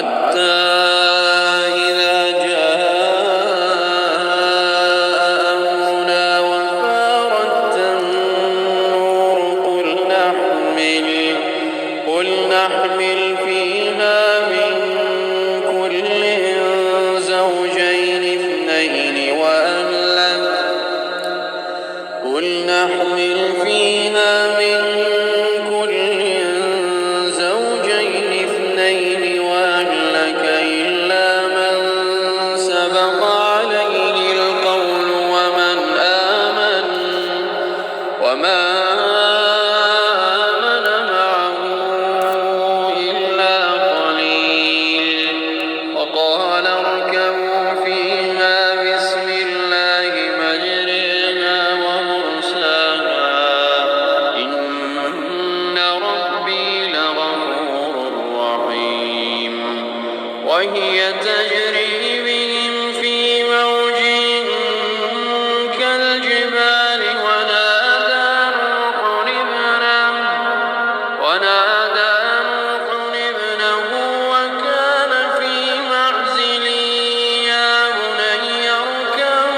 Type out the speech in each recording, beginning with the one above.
حتى إذا جاء أمرنا وفارت النور قل نحمل فيها من كل زوجين اثنين وأهلك إلا من سبق عليه القول ومن آمن وما آمن معه إلا قليل وقال اركبوا فيها بسم الله مجريها ومرساها إن ربي لغفور رحيم وهي تجري بهم في موج كالجبال ونادى نوح ابنه وكان في معزل يا بني اركب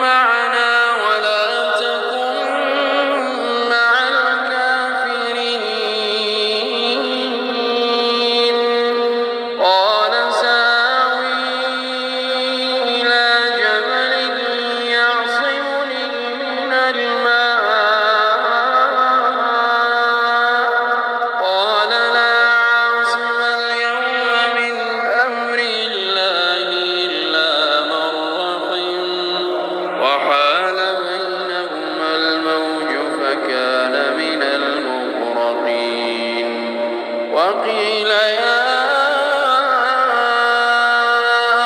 معنا ولا تكن مع الكافرين قال سآوي إلى جبل يعصمني من الماء قال لا عاصم اليوم من أمر الله إلا من رحم وحال بينهما الموج فكان من المغرقين وقيل يا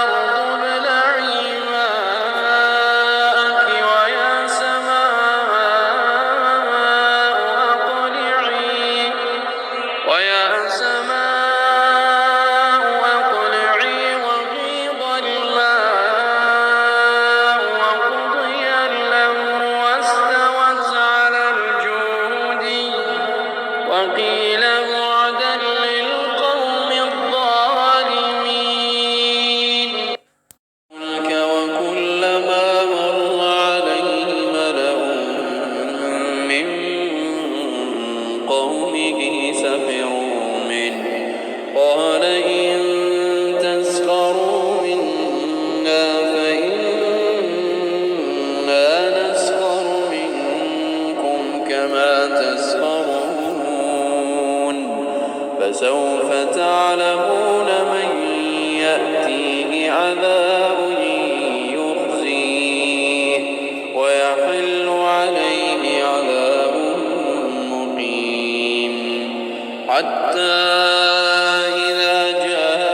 أرض ابلعي ماءك ويا سماء أقلعي وغيض الماء وقضي الأمر واستوت على الجود وقيل بعدا للقوم الظالمين وكلما مر عليه ملأ من قومه سخروا منه قال إن تسخروا منا فإنا نسخر منكم كما تسخرون فسوف تعلمون من يأتيه عذاب يخزيه ويحل عليه عذاب مقيم حتى إذا جاء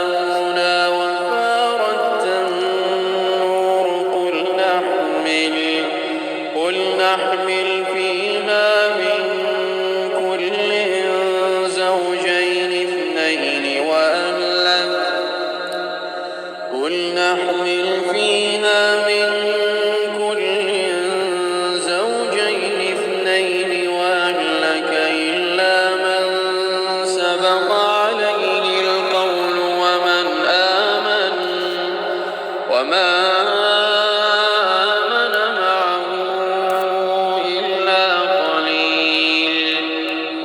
أمرنا وفارت النور قل نحمل فيها من كل زوجين اثنين وأهلك إلا من سبق عليه القول ومن آمن وما آمن معه إلا قليل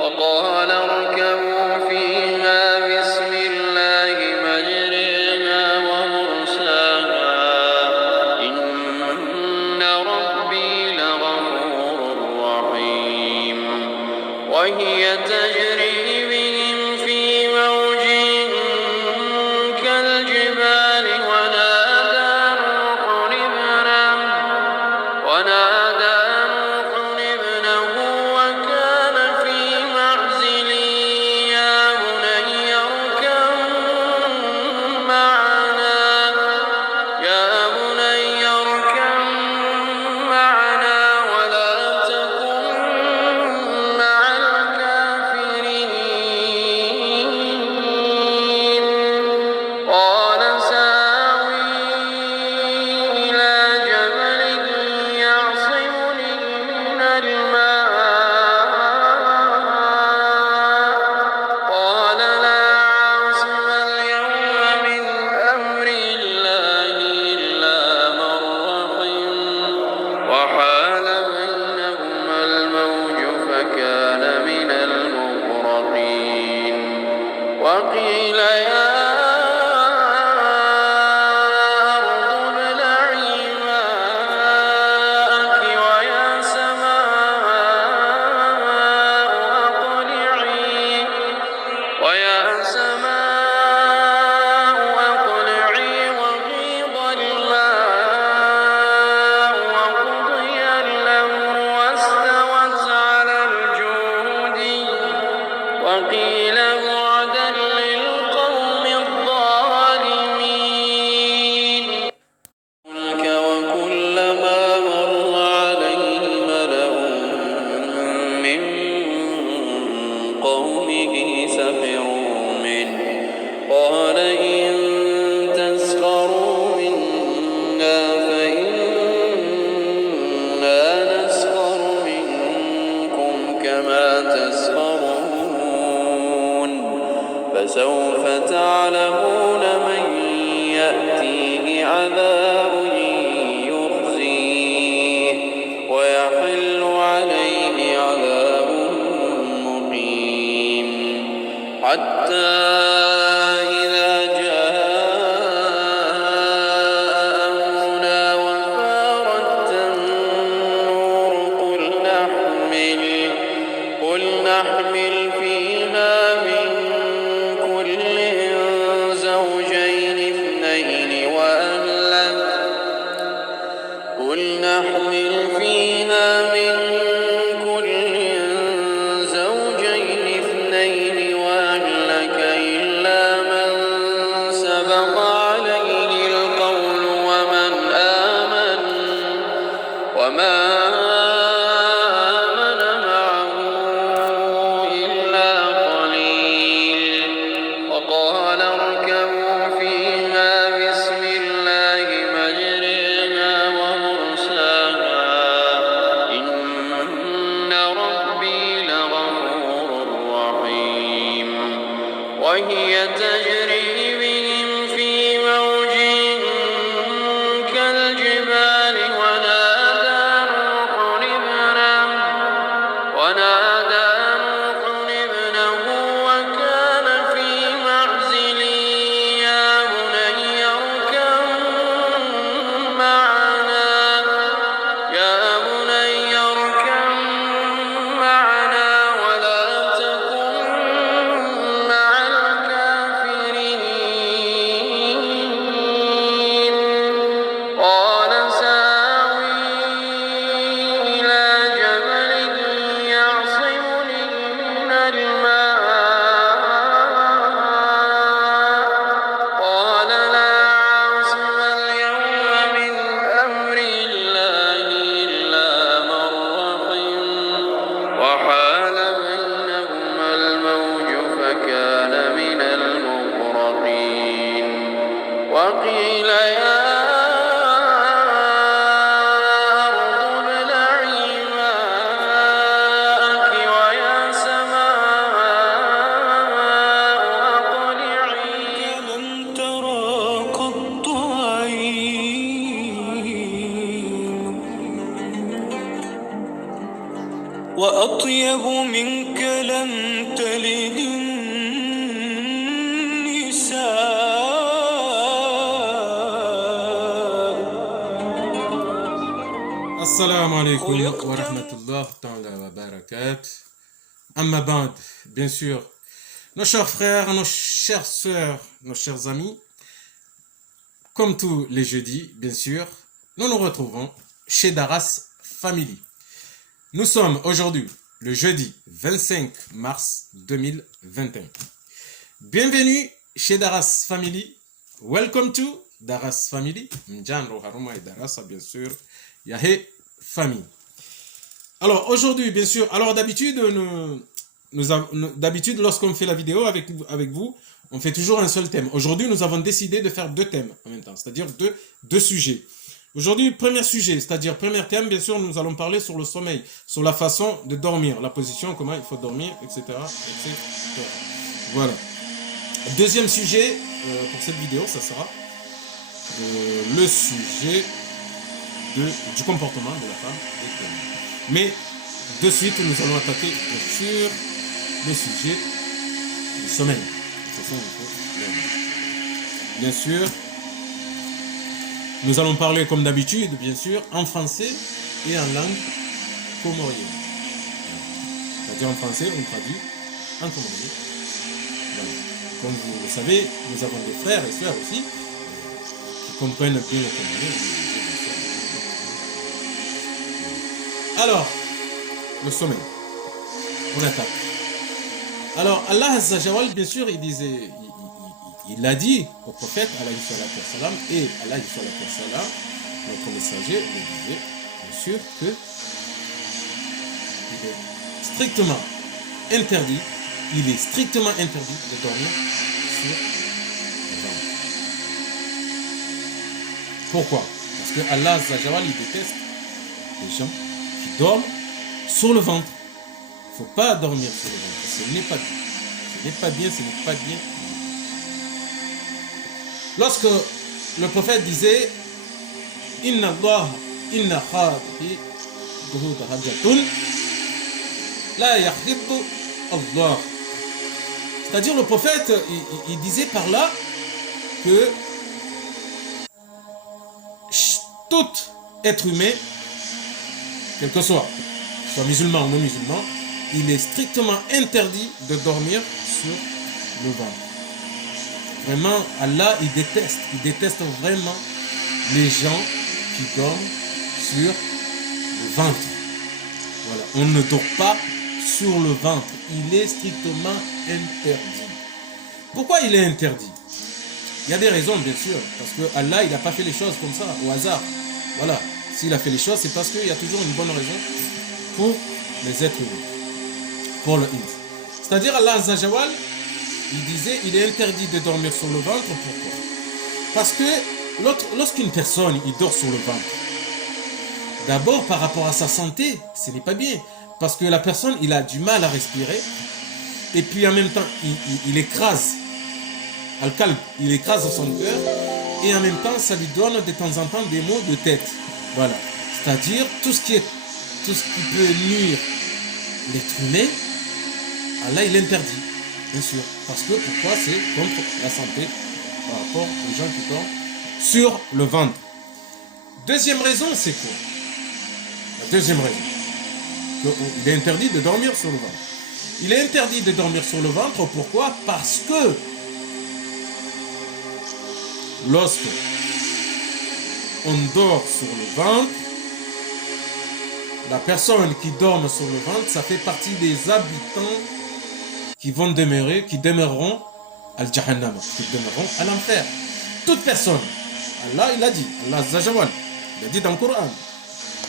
وقال اركبوا فيها بسم الله مجريها ومرساها إن وقيل يا أرض ابلعي ماءك ويا سماء أقلعي وغيض الماء وقضي الأمر واستوت على الجود وقيل بعدا للقوم الظالمين. وكلما مر عليه ملأ من قومه سخروا منه قال إن تسخروا منا فإنا نسخر منكم كما تسخرون فسوف تعلمون من يأتيه عذاب يخزيه ويحل عليه عذاب مقيم حتى إذا جاء أمرنا وفارت النور قل نحمل فيها من كل زوجين اثنين وأهلك إلا من سبق عليه القول وما آمن معه إلا قليل. وقال اركبوا فيها بسم الله مجريها ومرساها إن ربي لغفور رحيم. وهي تجري بهم في موج كالجبال ونادى نوح ابنه وكان في معزل يا بني اركب معنا ولا تكن مع الكافرين. قال سآوي إلى جبل يعصمني من الماء قال لا عاصم اليوم من أمر الله إلا من رحم وحال بينهما الموج فكان من المغرقين. وقيل يا أرض ابلعي ماءك ويا سماء أقلعي لم ترى قط عين وأطيب منك لم تلد النساء. Assalamu alaikum wa rahmatullah wa barakatuh. Amma ba'd, bien sûr, nos chers frères, nos chères sœurs, nos chers amis, comme tous les jeudis, bien sûr, nous nous retrouvons chez Daras Family. Nous sommes aujourd'hui le jeudi 25 mars 2021. Bienvenue chez Daras Family. Welcome to Daras Family. Mjanro Haruma et Daras, bien sûr, Yahé Famille. Alors aujourd'hui, bien sûr, alors d'habitude, d'habitude lorsqu'on fait la vidéo avec vous, on fait toujours un seul thème. Aujourd'hui, nous avons décidé de faire deux thèmes en même temps, c'est-à-dire deux sujets. Aujourd'hui, premier sujet, c'est-à-dire premier thème, bien sûr, nous allons parler sur le sommeil, sur la façon de dormir, la position, comment il faut dormir, etc. etc. Voilà. Deuxième sujet pour cette vidéo, ça sera le sujet du comportement de la femme et de l'homme. Mais de suite, nous allons attaquer sur le sujet du sommeil. façon, il faut dormir. Bien sûr, nous allons parler comme d'habitude, bien sûr, en français et en langue comorienne. C'est-à-dire en français, on traduit en comorien. Voilà. Comme vous le savez, nous avons des frères et sœurs aussi qui comprennent bien le comorien. Alors, le sommet. On attaque. Alors, Allah Azza Jawal, bien sûr, il disait, il a dit au prophète, alayhi salatu wassalam, et alayhi salatu wassalam, notre messager, il disait, bien sûr, que il est strictement interdit de dormir sur le ventre. Pourquoi? Parce que Allah Azza Jawal, il déteste les gens qui dorment sur le ventre. Il ne faut pas dormir sur le ventre. Ce n'est pas bien. Ce n'est pas bien, ce n'est pas bien. Lorsque le prophète disait Inna Allah, inna khadi duhud hajatun, la yahibbu Allah. C'est-à-dire le prophète, il disait par là que tout être humain, quel que soit musulman ou non musulman, il est strictement interdit de dormir sur le ventre. Vraiment, Allah, il déteste vraiment les gens qui dorment sur le ventre. Voilà, on ne dort pas sur le ventre. Il est strictement interdit. Pourquoi il est interdit? Il y a des raisons, bien sûr, parce que Allah, il n'a pas fait les choses comme ça, au hasard. Voilà, s'il a fait les choses, c'est parce qu'il y a toujours une bonne raison pour les êtres humains, pour le ins. C'est-à-dire, Allah Azza Jawal, il disait, il est interdit de dormir sur le ventre. Pourquoi? Parce que lorsqu'une personne, il dort sur le ventre, d'abord, par rapport à sa santé, ce n'est pas bien. Parce que la personne, il a du mal à respirer. Et puis, en même temps, il écrase, al-qalb, il écrase son cœur. Et en même temps, ça lui donne de temps en temps des maux de tête. Voilà. C'est-à-dire, tout ce qui peut nuire l'être humain, Allah, il interdit. Bien sûr. Parce que, pourquoi? C'est contre la santé par rapport aux gens qui dorment sur le ventre. Deuxième raison, c'est quoi? La deuxième raison. Il est interdit de dormir sur le ventre. Il est interdit de dormir sur le ventre, pourquoi? Parce que lorsque on dort sur le ventre, la personne qui dort sur le ventre, ça fait partie des habitants qui demeureront al-Jahannam, qui demeureront à l'enfer. Toute personne, Allah il a dit, Allah Azza Jawal, il a dit dans le Coran,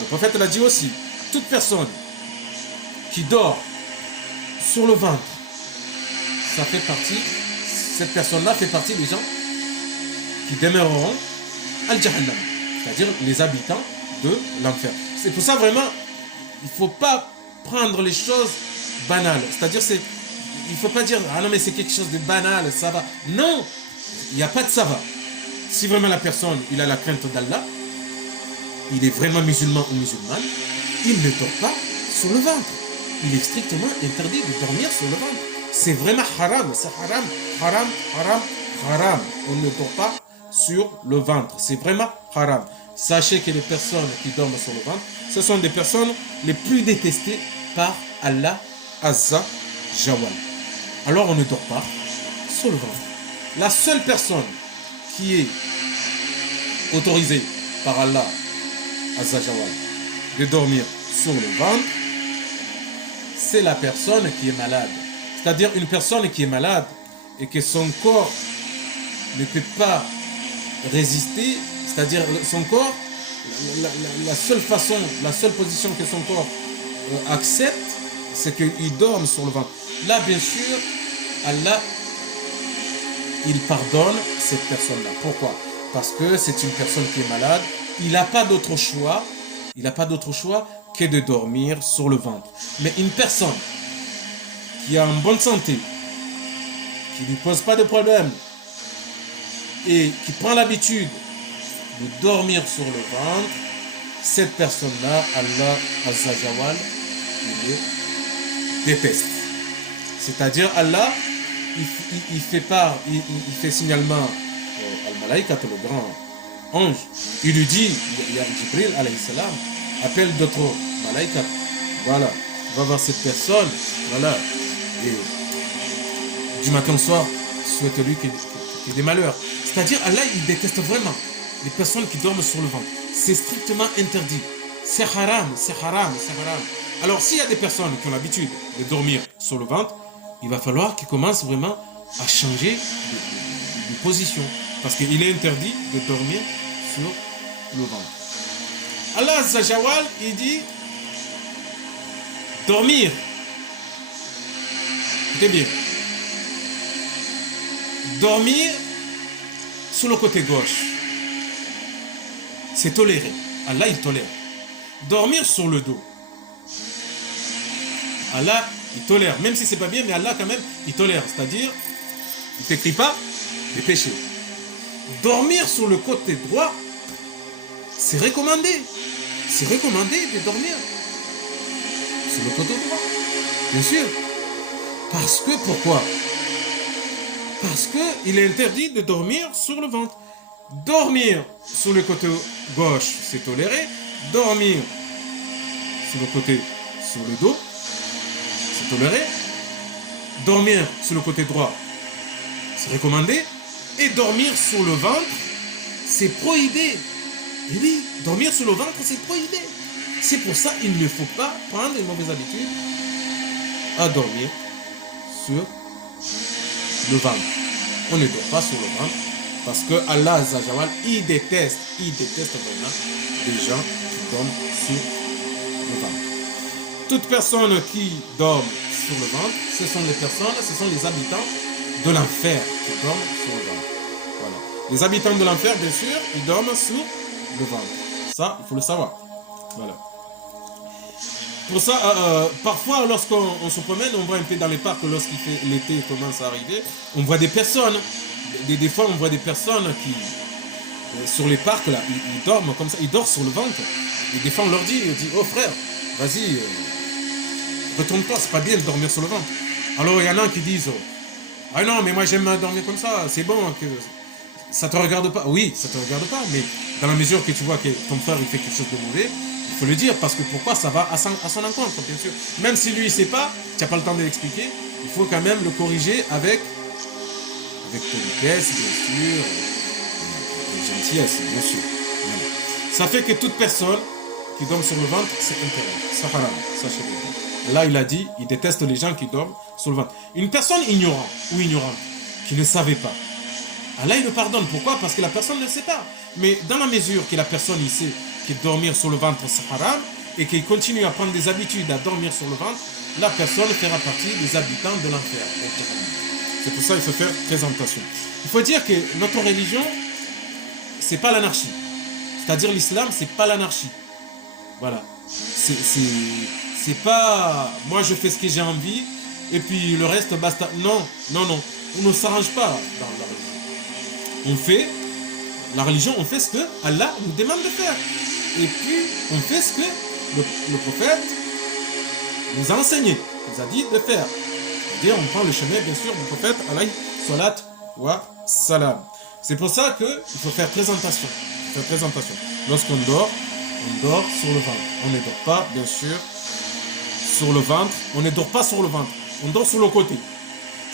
le prophète l'a dit aussi, toute personne qui dort sur le ventre, cette personne-là fait partie des gens qui demeureront al-Jahannam, c'est-à-dire les habitants de l'enfer. C'est pour ça vraiment, il ne faut pas prendre les choses banales, c'est-à-dire il ne faut pas dire ah non mais c'est quelque chose de banal, ça va. Non, il n'y a pas de ça va. Si vraiment la personne, il a la crainte d'Allah, il est vraiment musulman ou musulmane, il ne dort pas sur le ventre. Il est strictement interdit de dormir sur le ventre. C'est vraiment haram, c'est haram, haram, haram, haram. On ne dort pas sur le ventre. C'est vraiment haram. Sachez que les personnes qui dorment sur le ventre, ce sont des personnes les plus détestées par Allah Azza Jawal. Alors on ne dort pas sur le ventre. La seule personne qui est autorisée par Allah Azza Jawal de dormir sur le ventre, c'est la personne qui est malade. C'est-à-dire une personne qui est malade et que son corps ne peut pas résister, c'est-à-dire son corps, la seule position que son corps accepte, c'est qu'il dorme sur le ventre. Là, bien sûr, Allah, il pardonne cette personne-là. Pourquoi? Parce que c'est une personne qui est malade. Il n'a pas d'autre choix. Que de dormir sur le ventre. Mais une personne qui est en bonne santé, qui ne lui pose pas de problème et qui prend l'habitude de dormir sur le ventre, cette personne-là, Allah Azza Jawal, il le déteste. C'est-à-dire Allah, il fait part, il fait signalement al-Malaïkat, le grand ange. Il lui dit, il y a Jibril alayhi salam, appelle d'autres Malaïkat. Voilà, va voir cette personne, voilà. Et du matin au soir, souhaite-lui qu'il y ait des malheurs. C'est-à-dire, Allah, il déteste vraiment les personnes qui dorment sur le ventre. C'est strictement interdit. C'est haram, c'est haram, c'est haram. Alors, s'il y a des personnes qui ont l'habitude de dormir sur le ventre, il va falloir qu'ils commencent vraiment à changer de position. Parce qu'il est interdit de dormir sur le ventre. Allah Azza Jawal, il dit dormir. Écoutez bien. Dormir sur le côté gauche, c'est toléré. Allah, il tolère. Dormir sur le dos, Allah, il tolère. Même si c'est pas bien, mais Allah, quand même, il tolère. C'est-à-dire, il ne t'écrit pas les péchés. Dormir sur le côté droit, c'est recommandé. C'est recommandé de dormir sur le côté droit. Bien sûr. Parce que, pourquoi? Parce qu'il est interdit de dormir sur le ventre. Dormir sur le côté gauche, c'est toléré. Dormir sur le côté, sur le dos, c'est toléré. Dormir sur le côté droit, c'est recommandé. Et dormir sur le ventre, c'est prohibé. Et oui, dormir sur le ventre, c'est prohibé. C'est pour ça qu'il ne faut pas prendre une mauvaise habitude à dormir sur le ventre. On ne dort pas sur le ventre parce que Allah Azza Jawal, il déteste vraiment les gens qui dorment sur le ventre. Toute personne qui dort sur le ventre, ce sont les habitants de l'enfer qui dorment sur le ventre. Voilà. Les habitants de l'enfer, bien sûr, ils dorment sur le ventre. Ça, il faut le savoir. Voilà. Pour ça, parfois, lorsqu'on se promène, on voit un peu dans les parcs, l'été commence à arriver, on voit des personnes, des fois, on voit des personnes qui, sur les parcs, là, ils dorment comme ça, ils dorment sur le ventre. Et des fois, on leur dit, oh frère, vas-y, retourne-toi, c'est pas bien de dormir sur le ventre. Alors, il y en a qui disent, ah non, mais moi, j'aime dormir comme ça, c'est bon, que ça te regarde pas. Oui, ça te regarde pas, mais dans la mesure que tu vois que ton frère, il fait quelque chose de mauvais, il faut le dire, parce que pourquoi ça va à son encontre, bien sûr. Même si lui, il ne sait pas, tu n'as pas le temps de l'expliquer, il faut quand même le corriger avec politesse, bien sûr, et gentillesse, bien sûr. Voilà. Ça fait que toute personne qui dorme sur le ventre, c'est interdit. Ça haram, sachez-le. Là, il a dit, il déteste les gens qui dorment sur le ventre. Une personne ignorante ou ignorante, qui ne savait pas, Allah, il le pardonne. Pourquoi? Parce que la personne ne sait pas. Mais dans la mesure que la personne, il sait que dormir sur le ventre, c'est haram, et qu'il continue à prendre des habitudes à dormir sur le ventre, la personne fera partie des habitants de l'enfer. C'est pour ça qu'il faut faire très attention. Il faut dire que notre religion, c'est pas l'anarchie. C'est-à-dire l'islam, c'est pas l'anarchie. Voilà. C'est pas moi je fais ce que j'ai envie et puis le reste basta. Non. On ne s'arrange pas dans la religion. On fait la religion, on fait ce que Allah nous demande de faire. Et puis on fait ce que le prophète nous a enseigné, nous a dit de faire. C'est-à-dire on prend le chemin bien sûr du prophète alayhi salat wa salam. C'est pour ça qu'il faut faire très attention. Lorsqu'on dort, on dort sur le ventre. On ne dort pas, bien sûr, sur le ventre. On ne dort pas sur le ventre. On dort sur le côté.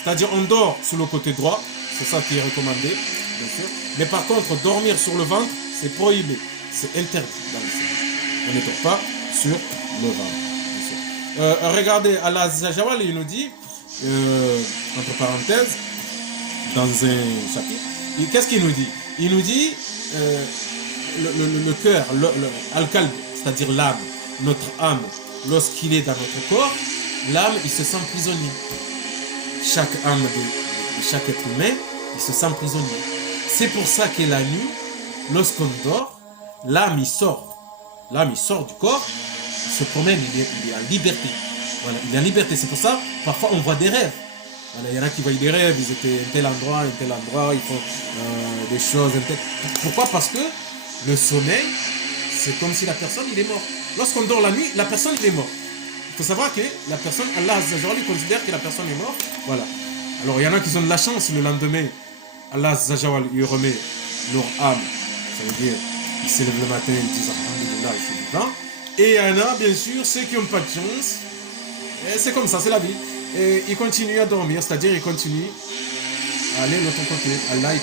C'est-à-dire, on dort sur le côté droit. C'est ça qui est recommandé, bien sûr. Mais par contre, dormir sur le ventre, c'est prohibé. C'est interdit dans l'islam. On ne dort pas sur le ventre, bien sûr. Regardez, Allah Azza Jawal, il nous dit, entre parenthèses, dans un chapitre, qu'est-ce qu'il nous dit? Il nous dit... le cœur, al-qalb, c'est-à-dire l'âme, notre âme, lorsqu'il est dans notre corps, l'âme, il se sent prisonnier. Chaque âme de chaque être humain, il se sent prisonnier. C'est pour ça que la nuit, lorsqu'on dort, l'âme, il sort. L'âme, il sort du corps, il se promène, il est en liberté. Voilà, il est en liberté. C'est pour ça, parfois, on voit des rêves. Voilà, il y en a qui voient des rêves, ils étaient un tel endroit, ils font des choses. Pourquoi? Parce que le sommeil, c'est comme si la personne, il est mort. Lorsqu'on dort la nuit, la personne, il est mort. Il faut savoir que la personne, Allah Azza wa Jalla considère que la personne est morte. Voilà. Alors il y en a qui ont de la chance, le lendemain, Allah Zajawal lui remet leur âme. Ça veut dire, ils se lèvent le matin, ils disent Alhamdulillah, je suis vivant. Et il y en a, bien sûr, ceux qui n'ont pas de chance. Et c'est comme ça, c'est la vie. Et ils continuent à dormir, c'est-à-dire ils continuent à aller de l'autre côté. Allah, il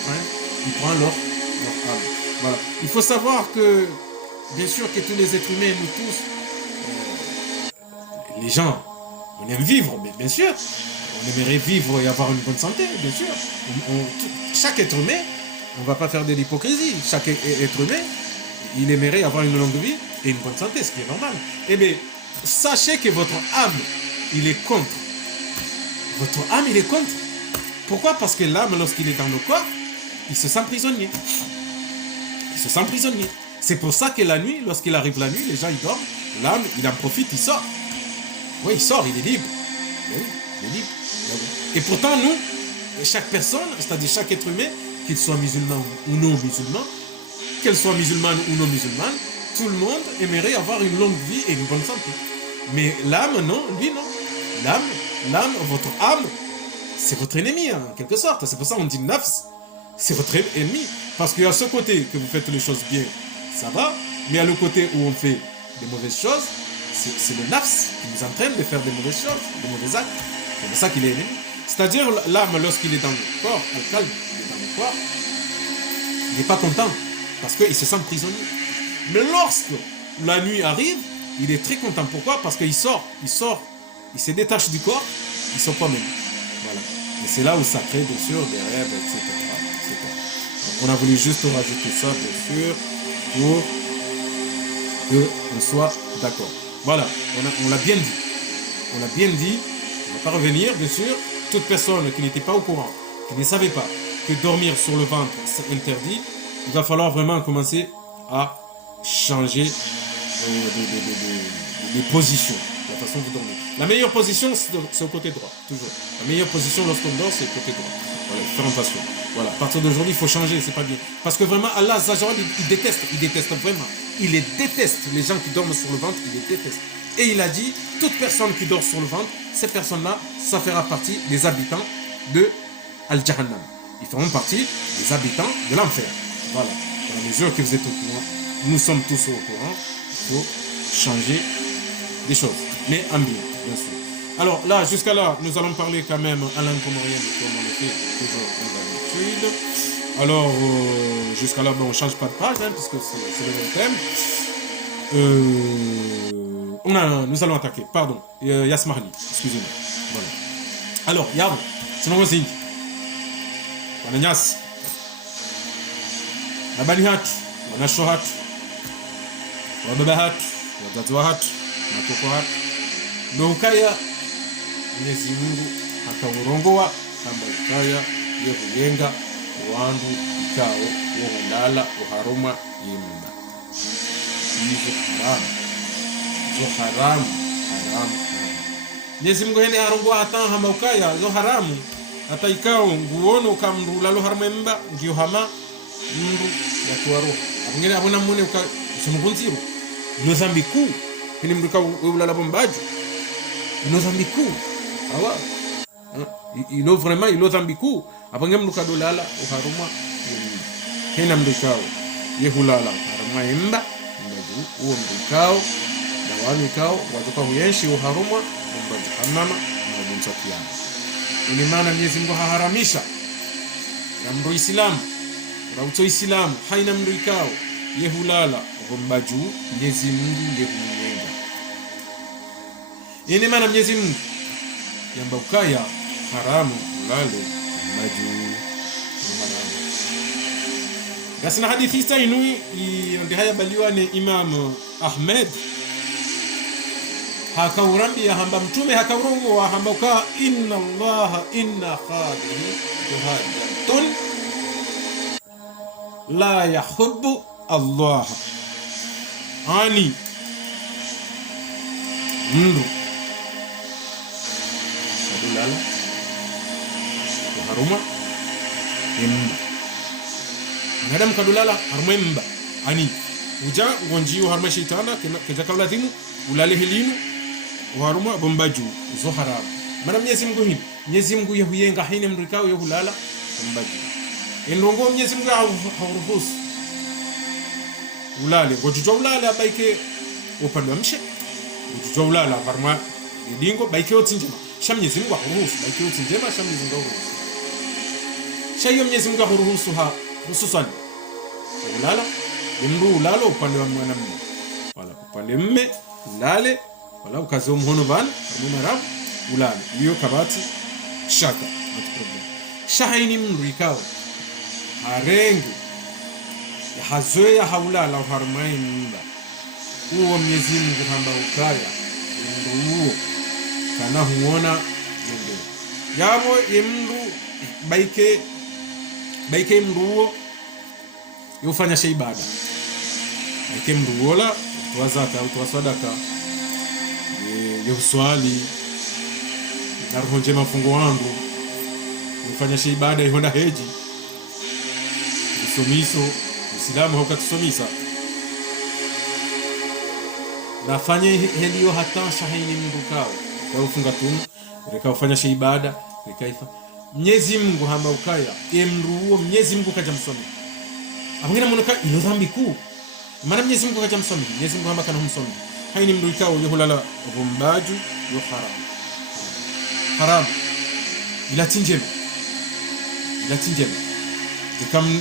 prend leur âme. Voilà. Il faut savoir que, bien sûr, que tous les êtres humains, nous tous, les gens, on aime vivre, mais bien sûr. On aimerait vivre et avoir une bonne santé, bien sûr. Chaque être humain, on ne va pas faire de l'hypocrisie. Chaque être humain, il aimerait avoir une longue vie et une bonne santé, ce qui est normal. Eh bien, sachez que votre âme, il est contre. Votre âme, il est contre. Pourquoi? Parce que l'âme, lorsqu'il est dans le corps, il se sent prisonnier. Il se sent prisonnier. C'est pour ça que la nuit, lorsqu'il arrive la nuit, les gens, ils dorment. L'âme, il en profite, il sort. Oui, il sort, il est libre. Oui, il est libre. Et pourtant, nous, chaque personne, c'est-à-dire chaque être humain, qu'il soit musulman ou non musulman, qu'elle soit musulmane ou non musulmane, tout le monde aimerait avoir une longue vie et une bonne santé. Mais l'âme, non, lui, non. L'âme, votre âme, c'est votre ennemi, en quelque sorte. C'est pour ça qu'on dit nafs, c'est votre ennemi. Parce qu'il y a ce côté que vous faites les choses bien, ça va, mais il y a le côté où on fait des mauvaises choses, c'est le nafs qui nous entraîne de faire des mauvaises choses, des mauvais actes. C'est pour ça qu'il est ennemi. C'est-à-dire, l'âme, lorsqu'il est dans le corps, al-qalb, il est dans le corps, il n'est pas content, parce qu'il se sent prisonnier. Mais lorsque la nuit arrive, il est très content. Pourquoi? Parce qu'il sort, il se détache du corps, il sort pas même. Voilà. Et c'est là où ça crée, bien sûr, des rêves, etc. On a voulu juste rajouter ça, bien sûr, pour qu'on soit d'accord. Voilà, on l'a bien dit. On l'a bien dit. On ne va pas revenir, bien sûr. Toute personne qui n'était pas au courant, qui ne savait pas que dormir sur le ventre, c'est interdit, il va falloir vraiment commencer à changer les positions, la façon de dormir. La meilleure position, c'est au côté droit, toujours. La meilleure position lorsqu'on dort, c'est au côté droit. Voilà, faire attention. Voilà, à partir d'aujourd'hui, il faut changer, c'est pas bien. Parce que vraiment, Allah, il déteste vraiment. Il les déteste, les gens qui dorment sur le ventre, il les déteste. Et il a dit, toute personne qui dort sur le ventre, ces personnes-là, ça fera partie des habitants de Al-Jahannam. Ils feront partie des habitants de l'enfer. Voilà. Dans la mesure que vous êtes au courant, nous sommes tous au courant, il faut changer des choses. Mais en bien, bien sûr. Alors là, jusqu'à là, nous allons parler quand même en langue comorienne, comme on le fait toujours en d'habitude. Alors, jusqu'à là, bon, on ne change pas de page, hein, puisque c'est le même thème. Nous allons attaquer, pardon, Yasmahli, excusez-moi. Voilà. Alors, Yaro, c'est mon signe. Wananyasi, nabani hatu, wanasho hatu, wababa hatu, wazazi wa hatu, matoko hatu. Ndo ukaya Mwenyezi Mungu akaurongowa kamba ukaya yehuyenga wandu ikao wohulala uharuma yimba. Hizo haramu. Mwenyezi Mungu hene arongowa hata hama ukaya zo haramu. Hata ikao nguono ukamrula lo harma mba ngiyo hama mndu ya tuwaro. Abungene abona mwone uka sumugunziru. Ilo zambi kuu. Hini mruka ulala bombaju. Ilo zambi kuu. Awa. Ilo vraiment ilo zambi kuu. Abungene mruka dolala uharuma. Hina mrukao. Yehulala harma mba. Mbaju uo mrukao. Dawani kao. Waduka huyenshi uharuma. Mbaju hamama. Mbaju kiyama. Ini maana Mwenyezi Mungu haharamisha na mru Islamu rauto Islamu haina mru ikao yehulala gombaju Mwenyezi Mungu yehuyenga. Ini maana Mwenyezi Mungu yamba ukaya haramu ulale gombaju haramu. Gasina hadithi sta inui ndi haya baliwa ne Imam Ahmed hakaurambi hamba mtume hakaurongo wa hamba uka inna Allah inna khadihi juhadatun la yahubbu Allah ani mndu sadulala haruma imba ngadam kadulala haruma imba ani uja ngonjiyo haruma shaitana keja kawlatimu ulale helinu uharuma bombaju zo haramu. Maana Mwenyezi Mungu hivi Mwenyezi Mungu yahuyenga haine mndu ikao yahulala bombaju endongo Mwenyezi Mungu hauruhusu ulale ngojujwa ulale abaike upande wa mshe ngojujwa ulale aparma idingo baike otinjema sha Mwenyezi Mungu hauruhusu baike otinjema sha Mwenyezi Mungu hauruhusu sha hiyo Mwenyezi Mungu hauruhusu hususan ulala mndu ulalo upande wa mwanamume wala upande mme ulale wala ukaze umuhono bana hamuna rabu ulale hiyo kabati shaka not problem shahaini mndu ikao harengu hazoea haulala uharumai mba uo Mwenyezi Mungu hamba ukaya mndu uo kana huona mndu yabo mndu baike mndu uo yufanya sheibada baike mndu uo la utoa zaka utoa sadaka yuswali naruhonje mafungo wangu ufanya sheibada ihonda heji usomiso Uislamu haukatusomisa nafanya heliyo hata shahini mndukao kwa ufunga tumu reka ufanya sheibada rekaifa Mwenyezi Mungu hamba ukaya emruo Mwenyezi Mungu kaja msomi abangina munoka ilo dhambi kuu maana Mwenyezi Mungu kaja msomi Mwenyezi Mungu hamba kana msomi haini mndu ikao yohulala bombaju yo haram ila tinjema ikam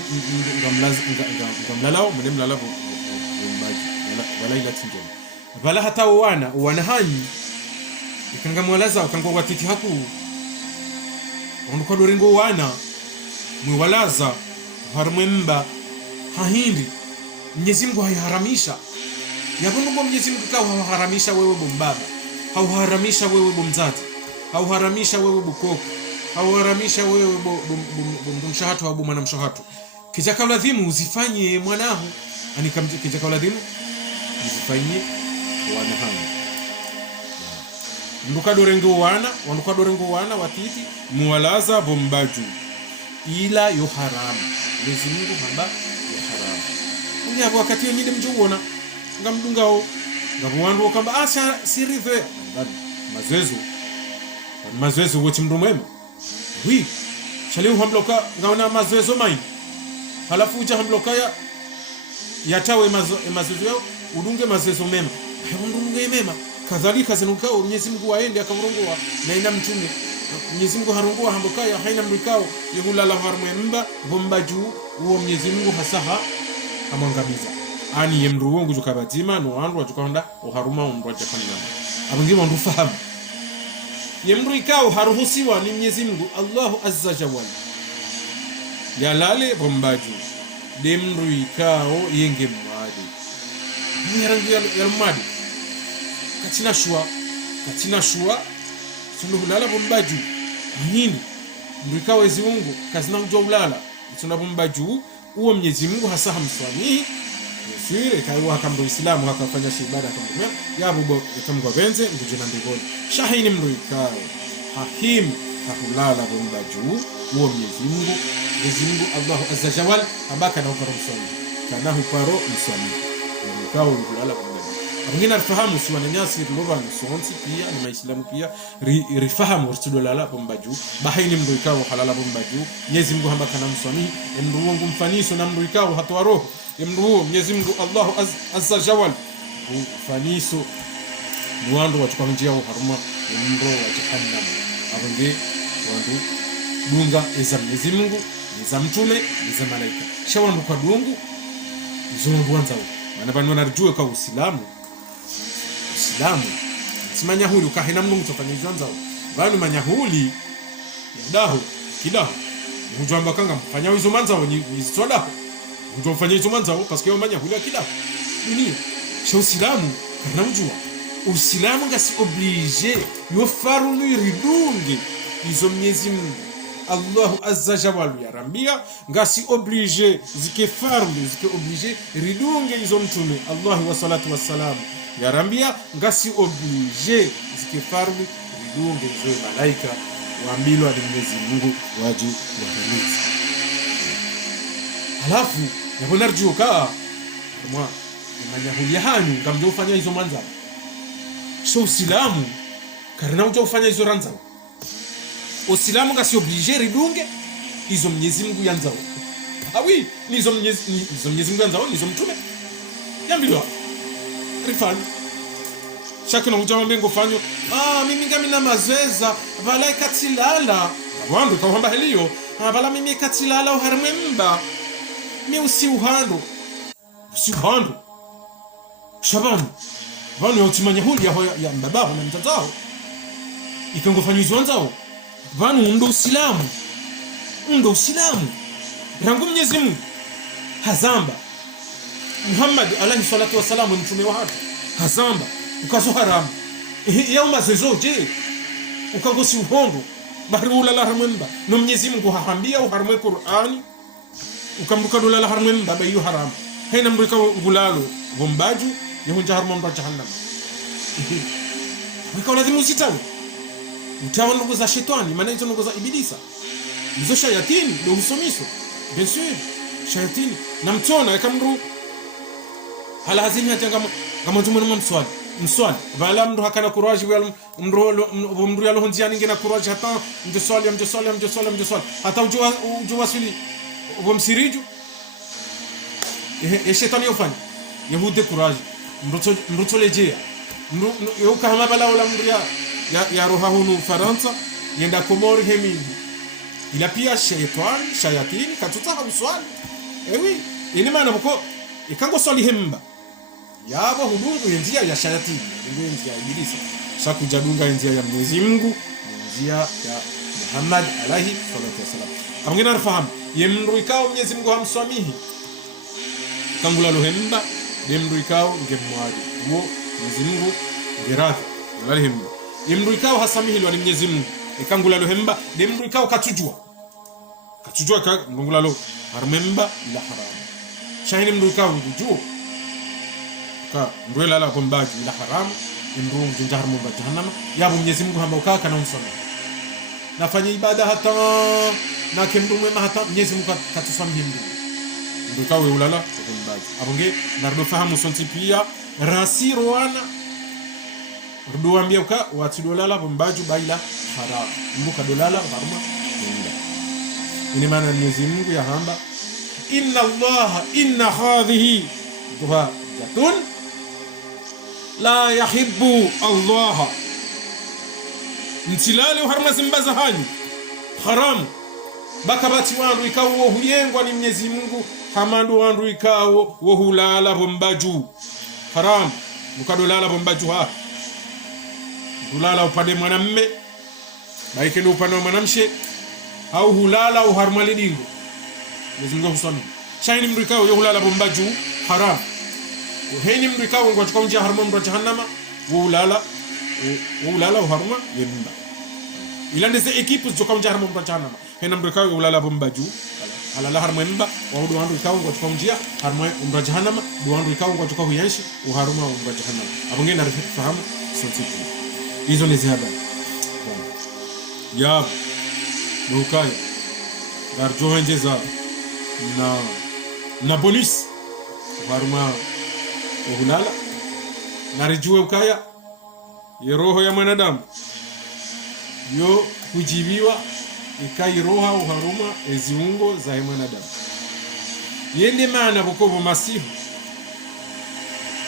ngamlalao mnemlala bombaju wala ila tinjema wala hata wana hanyi ikangamwalaza ukangwa watiki haku onduka dorengo wana mwalaza harumemba hahindi Mwenyezi Mungu haiharamisha yabondo kwa Mwenyezi Mungu kawa haramisha wewe bombaba hauharamisha wewe bomzazi hauharamisha wewe bukoko hauharamisha wewe bomshahatu au mwana mshahatu kijakaladhimu uzifanye mwanahu anikamje kijakaladhimu uzifanye wanahamu nduka dorengo wana watiti muwalaza bombaju ila yo haramu Mwenyezi Mungu hamba yo haramu unyapo wakati yonyide mjuona ngamdungao ngabuwandu kamba asha sirithe mazezo wote mndu mwema wi shali uhambloka ngaona mazezo mai halafu uja hambloka yatawe mazezo yao udunge mazezo mema udunge mema kadhalika zinukao Mwenyezi Mungu waende akamurongoa na ina mtume Mwenyezi Mungu harongoa hamboka ya haina mrikao yehulala harumemba bombaju uo Mwenyezi Mungu hasaha amangamiza ani yemru wongu jukabatima no wandu wajukonda uharuma umru jahannam abangima ndu fahamu yemru ikao haruhusiwa ni Mwenyezi Mungu Allahu azza jawal yalale bombaju demru ikao yenge mwadi ni rangi ya mwadi katina shua sunu hulala bombaju nini mru ikao eziungu kazina ujwa ulala sunu bombaju uo Mwenyezi Mungu hasaha mswamihi sire kaiwa hakamdo Islamu hakafanya shibada akamwambia yabubo yakamgwa benze nduje na mbingoni shahini mndu ikao hahim hahulala bombaju uo Mwenyezi Mungu Allahu azza jawal abaka na uparo mswami kana uparo mswami ikao hulala bombaju abangina rifahamu si wananyasi ruba msonsi pia ni maislamu pia rifahamu rtudolala bombaju bahini mndu ikao halala bombaju Mwenyezi Mungu abaka na mswami mndu wangu mfaniso na mndu ikao hatwa roho mndu Mwenyezi Mungu Allahu azza jawal faniso mwandu wachukua njia wa haruma mndu wa jahannam abange wandu dunga eza Mwenyezi Mungu eza mtume eza malaika shawandu kwa dungu izo ndwanza wana bantu narjue kwa Uislamu simanyahuli ukahina mndu mtofanya izanza banu manyahuli yadaho kidaho mjamba kanga mfanya hizo manza ni sodaho mtofanya hizo manza parce que manya huli kida nini sha Uislamu kana mjua Uislamu ngasi oblige yo faru ni ridunge izo Mwenyezi Mungu Allahu azza jawal yarambia ngasi oblige zike faru zike oblige ridunge izo mtume Allah wa salatu wassalam yarambia ngasi oblige zike faru ridunge izo malaika waambilwa ni Mwenyezi Mungu waju wahimizi halafu yabonarjuka mwa manyahulia hanyu ngamjo ufanya hizo manza so Uislamu karena uja ufanya hizo ranza Uislamu ngasi oblige ridunge izo Mwenyezi Mungu yanzao. Oui, nizo Mwenyezi Mungu yanzao, nizo mtume. Yambilwa. Rifani. Shaki na ujama mbengo fanyo. Mimi ngami na mazweza. Vala ikatilala. Wandu kawamba heliyo. Vala mimi ikatilala uharimemba. Mi usiuhando. Usiuhando. Shabanu. Vanu ya utimanya huli ya mbabaho na mtatao. Ikango fanyo izo wanzao. Vanu undo Uislamu. Undo Uislamu. Rangu Mwenyezi Mungu. Hazamba. Muhammad alayhi salatu wasalamu mtume wa haki. Hazamba. Ukazo haramu. Ya umazezo je. Ukangosi uhondo. Bahari ulala haramwemba. No Mwenyezi Mungu hahambia uharamwe Qur'ani. Ukambuka ulala haramwemba bayu haramu. Haina mrika ngulalo. Gombaju. Yehunja haramwemba jahannam. Wika ulazimu usitawe. Utawa ndugu za shetani. Maana hizo ndugu za ibilisa. Hizo shayatini. Ndio husomisho. Bien sûr. Shayatini. Na mtona yakamru. Hala hazini hata kama tumuna mswali bala mndu hakana kuraji wala mndu yalo honzia ninge na kuraji hata mjoswali hata ujua swili msiriju shetani yofanya yahude kuraji mndu tolejea mndu kama bala wala mndu ya roha hunu Faransa yenda Komori hemini ila pia shayatini katutaha uswali ini maana mko ikango swali hemba yabo hudungu njia ya shayatini ndio njia ya ibilisi saku jadunga njia ya Mwenyezi Mungu njia ya Muhammad alayhi salatu wasalam amngena nafahamu yemru ikao Mwenyezi Mungu hamswamihi kangula lohemba yemru ikao ngemwari huo Mwenyezi Mungu ngerafi alayhim yemru ikao hasamihi lo Mwenyezi Mungu ikangula lohemba yemru ikao katujua ka ngula lo harmemba la haram shahini mru ikao ngujua ka ndwela la kombaji la haram ndungu njahar mu jahannam ya Mwenyezi Mungu hamba ukaka na umsama nafanya ibada hata na kimdume hata Mwenyezi Mungu katusamhi ndu kawe ulala kombaji abonge nardo fahamu sonti pia rasiro wana rdo ambia uka watidolala kombaji baila haram mbuka dolala haruma nda ini maana Mwenyezi Mungu ya hamba inna hadhihi duha jatun la yahibbu Allah mtilale uharma zimbaza hani haram bakabati wandu ikawo huyengwa ni Mwenyezi Mungu hamandu wandu ikawo wo hulala bombaju haram mukadolala bombaju ha hulala upande mwanamme baike ndo upande mwanamshe au hulala uharma lidingo Mwenyezi Mungu husami shaini mdu ikawo yo hulala bombaju haram heni mdu ikawo ngo chukau njia harma mdu jahannama wo ulala uharma yemba ilande se equipe chukau njia harma mdu jahannama hena mdu ikawo ulala bombaju ala harma yemba wa do wandu ikawo ngo chukau njia harma mdu jahannama do wandu ikawo ngo chukau yanshi uharma mdu jahannama abonge na fahamu sensitive hizo ni zihaba ya nukaya darjo henjeza na bonus harma uhulala narijue ukaya ye roho ya mwanadamu yo kujibiwa ikai roha uharuma eziungo za mwanadamu yende maana bukobo masihu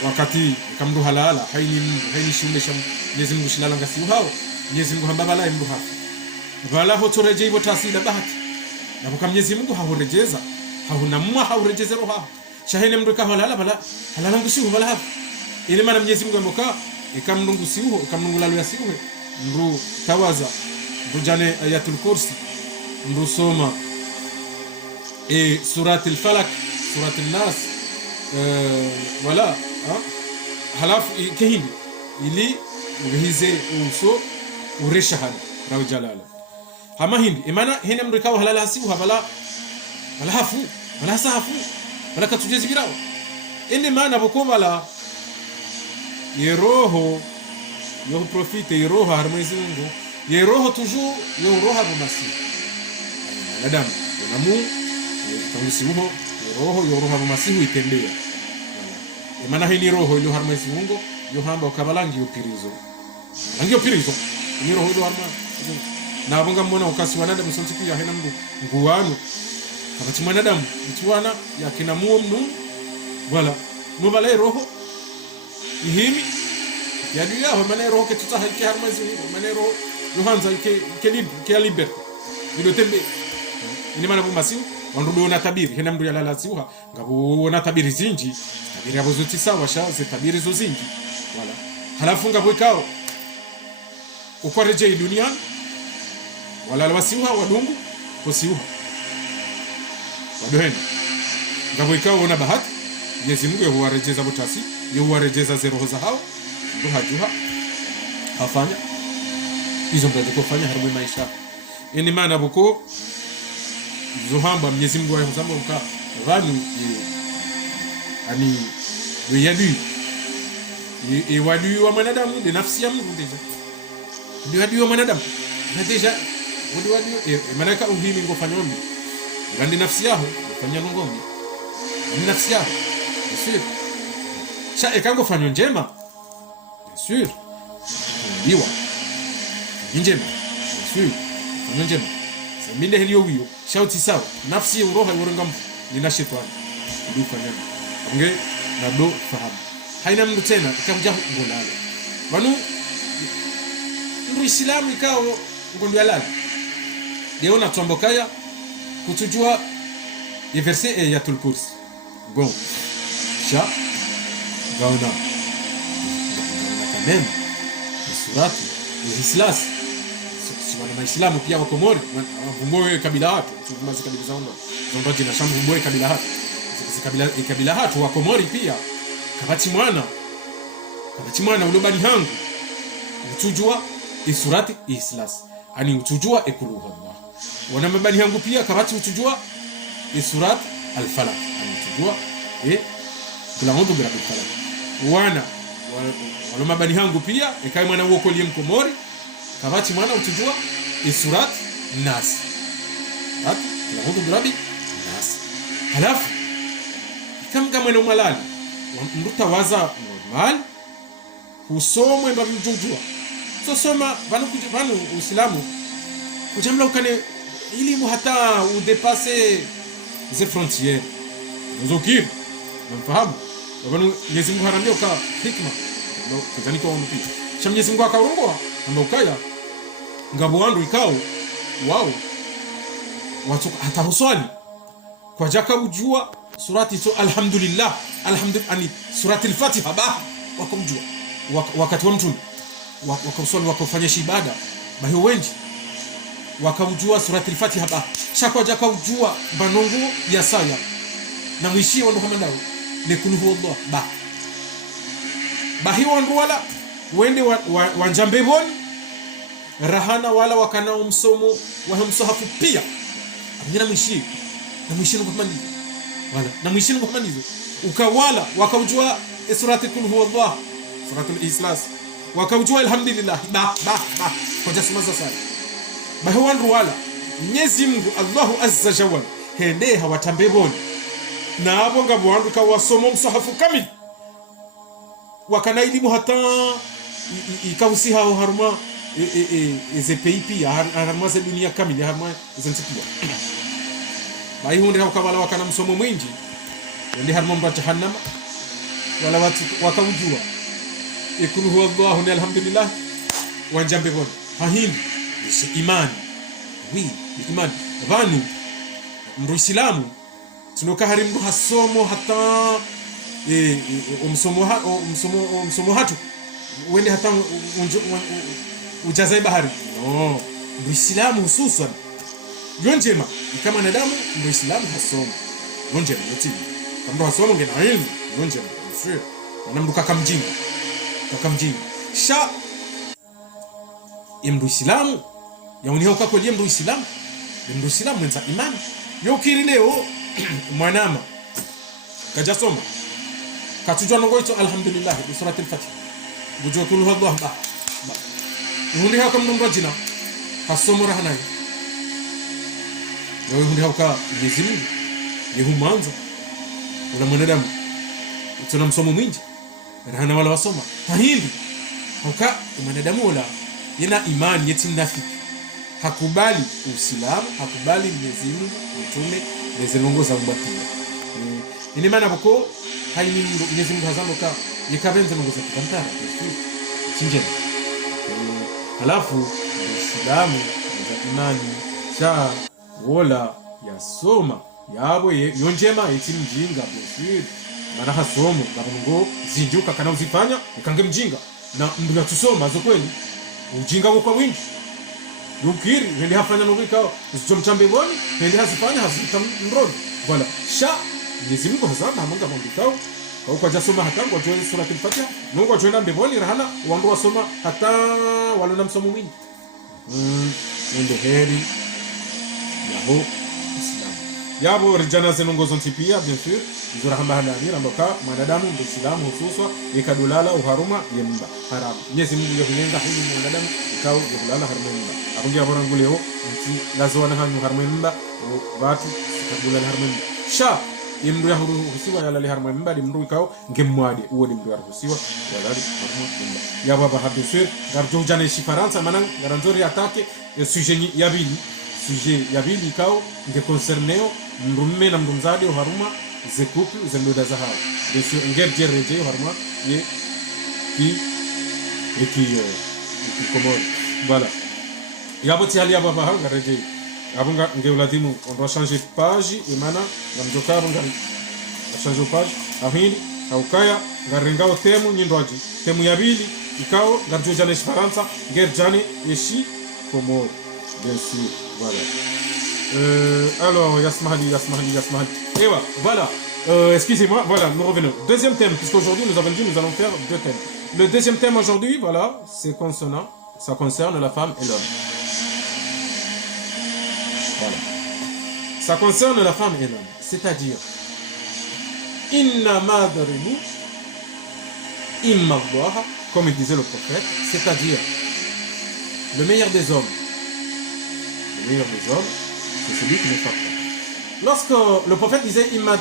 wakati kamdu halala haini shule sham Mwenyezi Mungu shilala ngasi hao Mwenyezi Mungu hambabala imdu hafi bala hotoreje ibo tasila bahati na kwa Mwenyezi Mungu hahorejeza hahunamwa hahorejeza roha shahene mdu ka halala bala halala ngusihu bala hafi ile maana Mwenyezi Mungu amoka ikamndungu siuho ikamndungu lalu ya siuho ndu tawaza rujane ayatul kursi ndu soma suratul falak suratul nas wala halafu kehini ili uhize uso ureshahad raw jalala hama hindi imana hene mdu ka halala siuho bala hafu bala safu bala katujezi birao ende maana bokobala yeroho yo profite yeroho harmezi Mungu yeroho toujours yo roho bumasi adam namu tangusi uho yeroho yo roho bumasi uitembea maana hili roho ile harmezi Mungu yo hamba ukabalangi upirizo angio pirizo ni roho ile harma na abonga mwana ukasi wanadamu sontiku ya hena mbu nguwanu kabati mwanadamu mtuwana ya kina muo mnu wala nubale roho ihimi ya duya ho mane roho ke tuta halke harmazi mane roho yohanza ke liber ilo tembe ini mana bu masiu wandudu na tabiri hena mndu yalala siuha ngabo na tabiri zinji tabiri abo zoti sawa sha ze tabiri zo zinji wala halafu ngabo ikao ukwareje dunia wala wasiuha wadungu kosiuha wadohena ngabo ikao na bahati Mwenyezi Mungu huwarejeza botasi huwarejeza zero za hao juha afanya hizo mbaje kufanya harmu maisha ini maana buko zohamba Mwenyezi Mungu ayosamba uka vanu ani weyadu wadu wa mwanadamu de nafsi ya Mungu deja wadu wa mwanadamu na deja wadu malaika uhimi ngofanyoni ngandi nafsi yao fanya ngombe ni nafsi yao sûr cha ekango fanyo njema bien sûr ndiwa njema bien sûr fanyo njema minde helio wiyo shauti sawa nafsi uroha yorengam nina shetani ndio fanya nge na do fahamu haina mtu tena ikamja ngolala banu ndio Islam ikao ngondo alala leo na tombokaya kutujua ye verset ya tul kurs bon cha gaona kamem surati Islas si wana Waislamu pia wako Komori wamboe kabila watu tumazi kabila zao ndio jina shambu mboe kabila watu kabila watu wa Komori pia kabati mwana ulobani hangu utujua surati Islas ani utujua ekuluha Allah wana mabani hangu pia kabati utujua surati al-Falaq ani utujua kula ngondo bila kufala wana wala mabani hangu pia ekai mwana woko liye Mkomori kabati mwana utujua surat nas hata kula ngondo bila nas halafu kama mwana malali mruta waza normal usomwe mba mjujua so soma vanu Uislamu kujamla ukane elimu hata udepasser les frontières uzokiri mfahamu wabanu Mwenyezi Mungu haramia uka hikma no kazani kwa mpi cha Mwenyezi Mungu akarongoa amba ukaya ngabo wandu ikao wao watu hata huswali kwa jaka ujua surati so alhamdulillah ani surati al-Fatiha wakamjua wakati wa mtume wakaswali wakafanya ibada bahi wengi wakaujua surati al-Fatiha shakwa jaka ujua banongo ya saya na mwishi wa Muhammad nekulu huwa Allah bahi wandu wala wende wanjambe boni rahana wala wakana umsomo wa msahafu pia ngina mwishi na mwishi wa Muhammad wala na mwishi wa Muhammad ukawala wakaujua surati kul huwa Allah suratul Islas wakaujua alhamdulillah kwa jasma za sala bahi wandu wala Mwenyezi Mungu Allahu azza jawal hende hawatambe boni na abo ngabo wandu ka wasomo msahafu kamili wakana elimu hata ikausi hao haruma ze pays haruma ze dunia kamili haruma zantipia bai hunde wakawala wakana msomo mwingi ndi haruma mba jahannama wala watu wakaujua ikulu huwa Allah ni alhamdulillah wanjambe bon hahindi imani imani vanu mruislamu tunoka harimdu hasomo hata umsomo hatu wende hata ujazai bahari no muislamu hususan yonjema kama nadamu muislamu hasomo yonjema yote kama hasomo ngena ilmu yonjema sio wanamduka kamjinga sha muislamu yauniho kwa kweli muislamu mwenza imani yokiri leo mwanama kajasoma katujwa ngoito alhamdulillah bi surati al-Fatiha bujwa kullu Allah ba hundi hakam ndo jina kasomo rahana yo hundi haka yezimu yehumanza una mwanadamu tuna msomo mwingi rahana wala wasoma tahindi haka mwanadamu wala yana imani yeti nafiki hakubali Uislamu, hakubali Mwenyezi Mungu, mtume nezilongoza mbatia. Ine maana boko haini Mwenyezi Mungu hazamoka yikabenza nongoza kitantara chinje. Halafu Uislamu za imani cha wola yasoma yabo yonjema eti mjinga bosiri mana hasomo kabungo zijuka kana uzifanya ukange mjinga na mbona tusoma zo kweli ujinga kwa wingi yukiri ndio hafanya nobika usichomchambe ngoni ndio hasifanya hasitamrodi voilà sha Mwenyezi Mungu hazama hamanga mbikao au kwa jasoma hata kwa joe sura al-Fatiha Mungu ajoenda mbeboni rahana wangu wasoma hata walona msomo mwingi ndio heri yaho Islam yabo rijana zenongozo ntipia bien sûr izura hamba halani ramboka mwanadamu ndio Islam hususwa ikadulala uharuma yemba haram Mwenyezi Mungu yakulenga huyu mwanadamu ikao yabulala harumemba abungia bora nguleo nti lazwana hanyu harumemba watu sikadulala harumemba sha imru yahusiwa yala harumemba dimru ikao ngemwade uwo dimru yahusiwa yala harumemba yaba ba bien sûr garjo jane shi faransa manan garanzori atake sujet yabili ikao nge concerneo mrumme na mrumzade haruma ze couple ze ndoda za hao bien sûr ngel jereje haruma ye qui commode voilà yabo ti hali yabo ba ngareje abunga ngeuladimu on doit changer de page et mana ngamjoka abunga changer de page ahini aukaya ngarenga temu nyindwaji temu yabili ikao ngarjoja na Esperanza ngerjani yeshi commode bien sûr voilà alors yasmahali ewa voilà excusez-moi voilà nous revenons deuxième thème puisqu'aujourd'hui nous avons dit nous allons faire deux thèmes. Le deuxième thème aujourd'hui voilà c'est concernant ça concerne la femme et l'homme. Voilà. Ça concerne la femme et l'homme, c'est-à-dire inna madribu imma Allah, comme il disait le prophète, c'est-à-dire le meilleur des hommes. Le meilleur des hommes, c'est celui qui ne frappe pas. Lorsque le prophète disait inna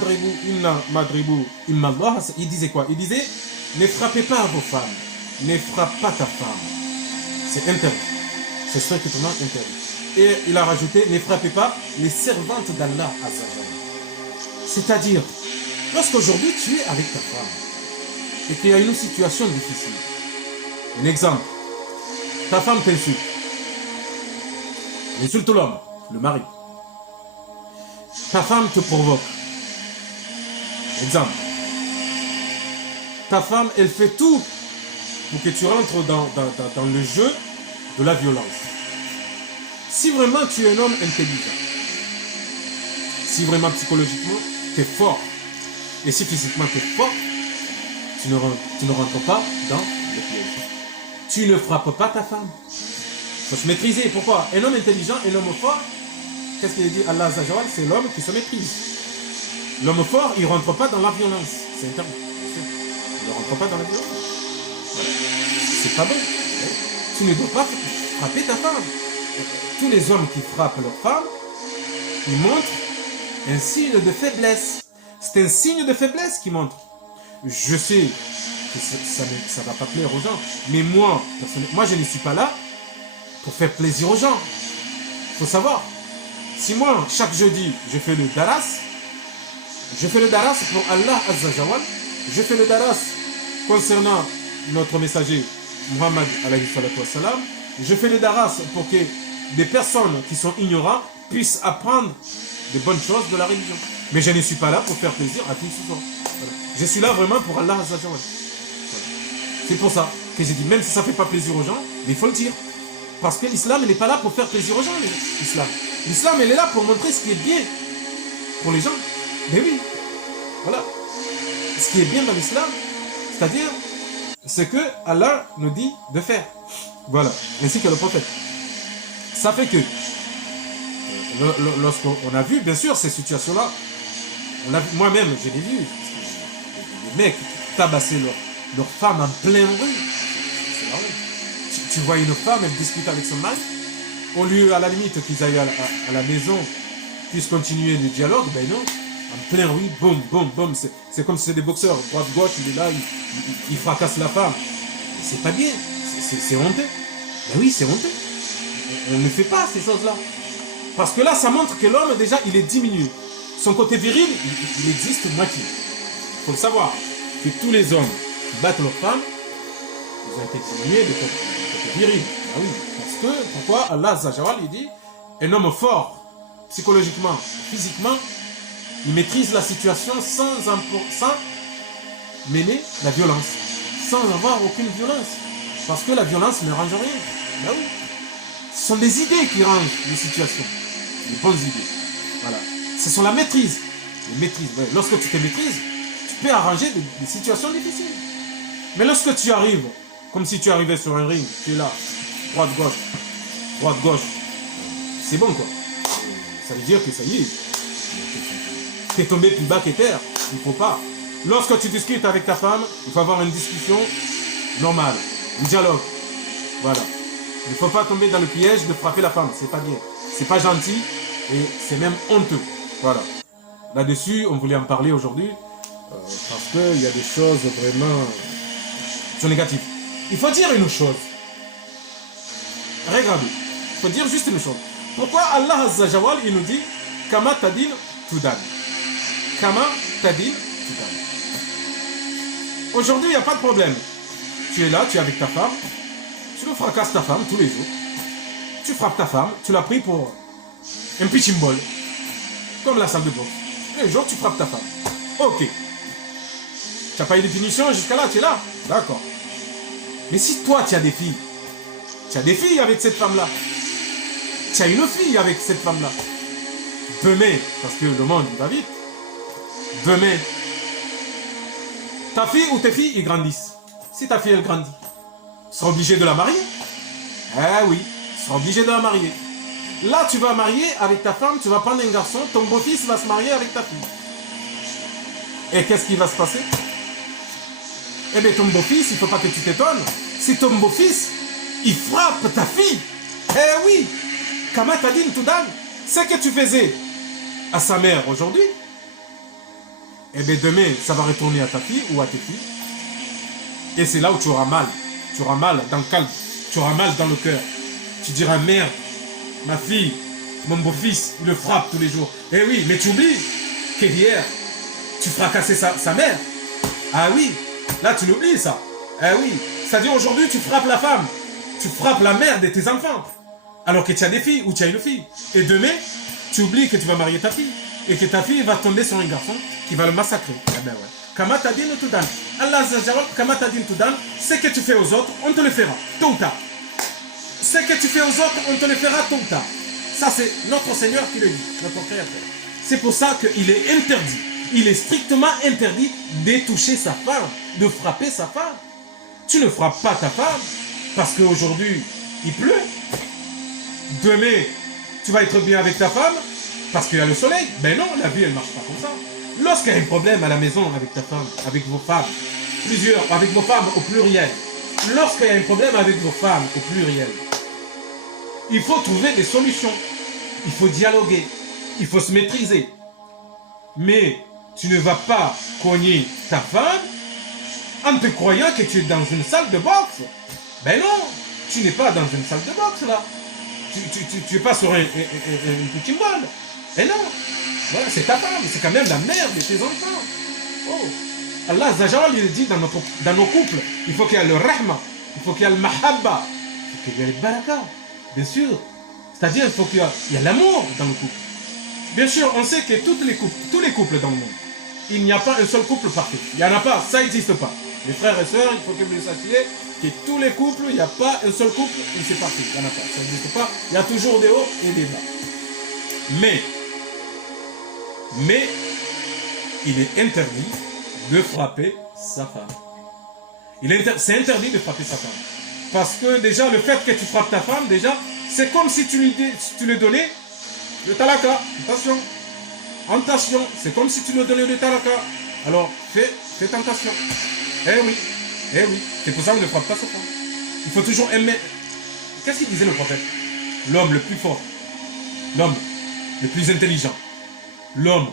madribu imma Allah, il disait quoi? Il disait ne frappez pas vos femmes, ne frappe pas ta femme. C'est interdit. C'est strictement interdit. Et il a rajouté ne frappez pas les servantes d'Allah Azzawajal. C'est-à-dire, lorsqu'aujourd'hui tu es avec ta femme et qu'il y a une situation difficile, un exemple, ta femme t'insulte, insulte l'homme, le mari. Ta femme te provoque. Exemple. Ta femme, elle fait tout pour que tu rentres dans le jeu de la violence. Si vraiment tu es un homme intelligent, si vraiment psychologiquement tu es fort, et si physiquement tu es fort, tu ne rentres pas dans le piège. Tu ne frappes pas ta femme. Il faut se maîtriser. Pourquoi? Un homme intelligent, un homme fort, qu'est-ce qu'il dit Allah Azzawajal? C'est l'homme qui se maîtrise. L'homme fort, il ne rentre pas dans la violence. C'est interdit. Il ne rentre pas dans la violence. Voilà. C'est pas bon. Tu ne dois pas frapper ta femme. Tous les hommes qui frappent leur femme, ils montrent un signe de faiblesse. C'est un signe de faiblesse qu'ils montrent. Je sais que ça ne va pas plaire aux gens, mais moi, personnellement, je ne suis pas là pour faire plaisir aux gens. Il faut savoir, si moi, chaque jeudi, je fais le daras pour Allah Azzawajal, je fais le daras concernant notre messager Muhammad alayhi salatu wassalam, je fais le daras pour que des personnes qui sont ignorantes puissent apprendre de bonnes choses de la religion. Mais je ne suis pas là pour faire plaisir à qui que ce soit. Voilà. Je suis là vraiment pour Allah Azzawajal. Voilà. C'est pour ça que j'ai dit, même si ça ne fait pas plaisir aux gens, mais il faut le dire. Parce que l'islam n'est pas là pour faire plaisir aux gens. L'islam, elle est là pour montrer ce qui est bien pour les gens. Mais oui, voilà. Ce qui est bien dans l'islam, c'est-à-dire ce que Allah nous dit de faire. Voilà, ainsi que le prophète. Ça fait que, lorsqu'on a vu, bien sûr, ces situations-là, moi-même, je l'ai vu, les mecs tabassaient leur femme en plein rue. C'est normal. Tu vois une femme, elle discute avec son mari, au lieu, à la limite, qu'ils aillent à la maison, puissent continuer le dialogue, ben non, en plein rue, boum, boum, boum, c'est comme si c'est des boxeurs, droite-gauche, il est là, il fracasse la femme. C'est pas bien, c'est honteux. Ben oui, c'est honteux. on ne fait pas ces choses-là. Parce que là, ça montre que l'homme, déjà, il est diminué. Son côté viril, il existe moitié. Il faut le savoir. Que tous les hommes qui battent leurs femmes, ils ont été diminués de côté viril. Ah oui. Parce que, pourquoi Allah Azzawajal, il dit, un homme fort, psychologiquement, physiquement, il maîtrise la situation sans mener la violence. Sans avoir aucune violence. Parce que la violence ne range rien. Ben oui. Ce sont des idées qui rangent les situations. Les bonnes idées. Voilà. Ce sont la maîtrise. La maîtrise. Ouais. Lorsque tu te maîtrises, tu peux arranger des situations difficiles. Mais lorsque tu arrives, comme si tu arrivais sur un ring, tu es là, droite-gauche, c'est bon quoi. Ça veut dire que ça y est. Tu es tombé plus bas que terre. Il ne faut pas. Lorsque tu discutes avec ta femme, il faut avoir une discussion normale, un dialogue. Voilà. Il ne faut pas tomber dans le piège de frapper la femme. C'est pas bien. C'est pas gentil et c'est même honteux. Voilà. Là-dessus, on voulait en parler aujourd'hui parce qu'il y a des choses vraiment qui sont négatives. Il faut dire une chose. Regardez. Il faut dire juste une chose. Pourquoi Allah Azzawajal, il nous dit Kama tadin tudan. Kama tadin tudan. Aujourd'hui, il n'y a pas de problème. Tu es là, tu es avec ta femme. Tu fracasses ta femme tous les jours. Tu frappes ta femme, tu l'as pris pour un pitching ball. Comme la salle de boxe. Un jour, tu frappes ta femme. Ok. Tu n'as pas eu de punition jusqu'à là, tu es là. D'accord. Mais si toi, tu as des filles, tu as des filles avec cette femme-là. Tu as une fille avec cette femme-là. Demain, parce que le monde, il va vite. Demain, ta fille ou tes filles, ils grandissent. Si ta fille, elle grandit, tu seras obligé de la marier. Eh oui, tu seras obligé de la marier. Là, tu vas marier avec ta femme, tu vas prendre un garçon, ton beau-fils va se marier avec ta fille. Et qu'est-ce qui va se passer? Eh bien, ton beau-fils, il ne faut pas que tu t'étonnes. Si ton beau-fils, il frappe ta fille. Eh oui, Kama tadin tudan, ce que tu faisais à sa mère aujourd'hui, eh bien, demain, ça va retourner à ta fille ou à tes filles. Et c'est là où tu auras mal. Tu auras mal dans le calme. Tu auras mal dans le cœur. Tu diras, merde, ma fille, mon beau-fils, il le frappe tous les jours. Eh oui, mais tu oublies qu'hier, tu fracassais sa mère. Ah oui, là tu l'oublies ça. Ah oui, c'est-à-dire aujourd'hui tu frappes la femme. Tu frappes la mère de tes enfants. Alors que tu as des filles ou tu as une fille. Et demain, tu oublies que tu vas marier ta fille. Et que ta fille va tomber sur un garçon qui va le massacrer. Ah ben ouais. Kama tadin tudan. Allah Azzawajal, Kama tadin tudan. Ce que tu fais aux autres, on te le fera. Tôt ou tard. Ce que tu fais aux autres, on te le fera tôt ou tard. Ça, c'est notre Seigneur qui le dit, notre Créateur. C'est pour ça qu'il est interdit. Il est strictement interdit de toucher sa femme, de frapper sa femme. Tu ne frappes pas ta femme parce qu'aujourd'hui, il pleut. Demain, tu vas être bien avec ta femme parce qu'il y a le soleil. Ben non, la vie, elle ne marche pas comme ça. Lorsqu'il y a un problème à la maison avec ta femme, avec vos femmes, avec vos femmes au pluriel, lorsqu'il y a un problème avec vos femmes au pluriel, il faut trouver des solutions. Il faut dialoguer. Il faut se maîtriser. Mais tu ne vas pas cogner ta femme en te croyant que tu es dans une salle de boxe. Ben non, tu n'es pas dans une salle de boxe là. Tu n'es pas sur un petit ball. Et non, voilà, c'est ta femme, c'est quand même la mère de tes enfants. Oh. Allah Azzawajal, il dit dans nos couples, il faut qu'il y ait le rahma, il faut qu'il y ait le mahabba, il faut qu'il y ait le baraka, bien sûr. C'est-à-dire il faut qu'il y ait l'amour dans le couple. Bien sûr, on sait que tous les couples dans le monde, il n'y a pas un seul couple parfait. Il n'y en a pas, ça n'existe pas. Les frères et sœurs, il faut que vous le sachiez, que tous les couples, il n'y a pas un seul couple où c'est parfait. Il n'y en a pas, ça n'existe pas. Il y a toujours des hauts et des bas. Mais, il est interdit de frapper sa femme. C'est interdit de frapper sa femme. Parce que déjà, le fait que tu frappes ta femme, déjà, c'est comme si tu lui donnais le talaka. Attention, c'est comme si tu lui donnais le talaka. Alors, fais attention. Eh oui, c'est pour ça qu'on ne frappe pas sa femme. Il faut toujours aimer. Qu'est-ce qu'il disait le prophète? L'homme le plus fort, l'homme le plus intelligent, l'homme,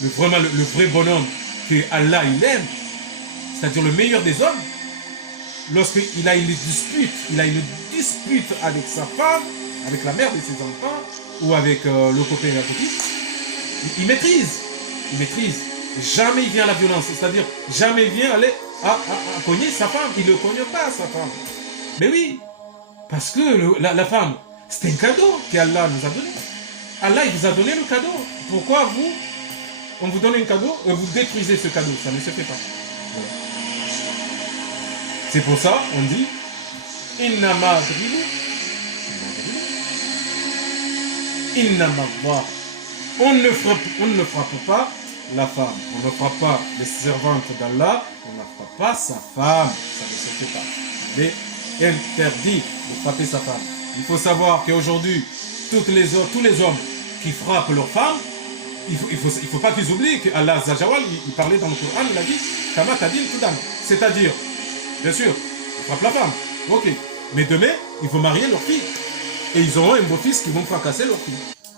le vrai bonhomme que Allah il aime, c'est-à-dire le meilleur des hommes, lorsqu'il a une dispute avec sa femme, avec la mère de ses enfants, ou avec le copain et la copine, il maîtrise. Il maîtrise. Jamais il vient à la violence. C'est-à-dire, jamais il vient aller à cogner sa femme. Il ne cogne pas sa femme. Mais oui, parce que la femme, c'est un cadeau qu'Allah nous a donné. Allah, il vous a donné le cadeau. Pourquoi vous, on vous donne un cadeau et vous détruisez ce cadeau? Ça ne se fait pas. Voilà. C'est pour ça, on dit Inna madribu Inna mabwa. On ne frappe pas la femme. On ne frappe pas les servantes d'Allah. On ne frappe pas sa femme. Ça ne se fait pas. Il est interdit de frapper sa femme. Il faut savoir qu'aujourd'hui, tous les hommes qui frappent leurs femmes, il faut pas qu'ils oublient qu'Allah Zajawal, il parlait dans le Coran, il a dit Kama Kadin Tudam. C'est-à-dire, bien sûr, ils frappent la femme. Ok. Mais demain, il faut marier leur fille. Et ils auront un beau-fils qui vont fracasser leur fille.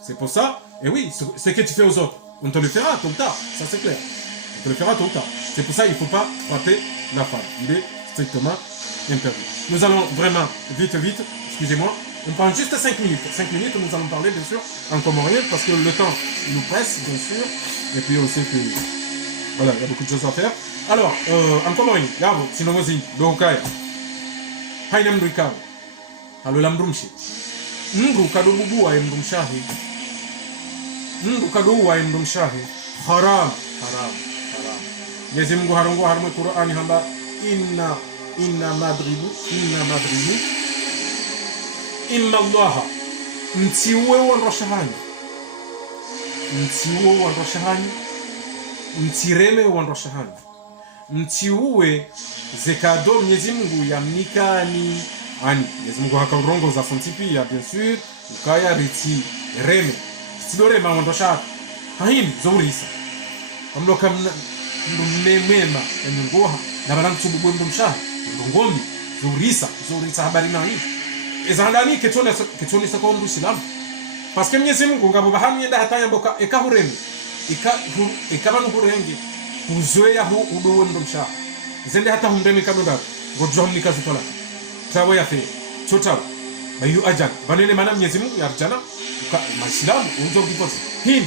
C'est pour ça, et oui, ce que tu fais aux autres, on te le fera tôt ou tard, ça c'est clair. On te le fera tôt ou tard. C'est pour ça qu'il ne faut pas frapper la femme. Il est strictement interdit. Nous allons vraiment vite, excusez-moi, on prend juste 5 minutes. 5 minutes, nous allons parler bien sûr en comorien parce que le temps nous presse, bien sûr. Et puis aussi que, voilà, il y a beaucoup de choses à faire. Alors, en comorien, yabo, sinomozi, dokaya, hainem rikao, halo lambrumshi, mru kadobubu wa mrumshahi, mru kadobu wa mrumshahi, haram. Mwenyezi Mungu harongo harumwe Qur'ani hamba inna madribu imma Allah mtiuwe wandoshahani mtireme wandoshahani mtiuwe zekado Mwenyezi Mungu ya mnikani ani Mwenyezi Mungu hakarongo za fontipi ya bien sûr ukaya riti reme sidore wandoshahani haini zourisa amloka mmemema engoha na balangu tsububu mshaha ngombi zourisa habari na hii ezandani ketone sa ko Islam parce que Mwenyezi Mungu ngabo bahamu yenda hataya mboka ekahureni ekabanu hurenge kuzoea hu udowe mshaha zende hata hundemi kadoda gojomni kazutola tawo ya fe chota bayu ajan banene mana Mwenyezi Mungu ya jana maislamu unjo dipozi hii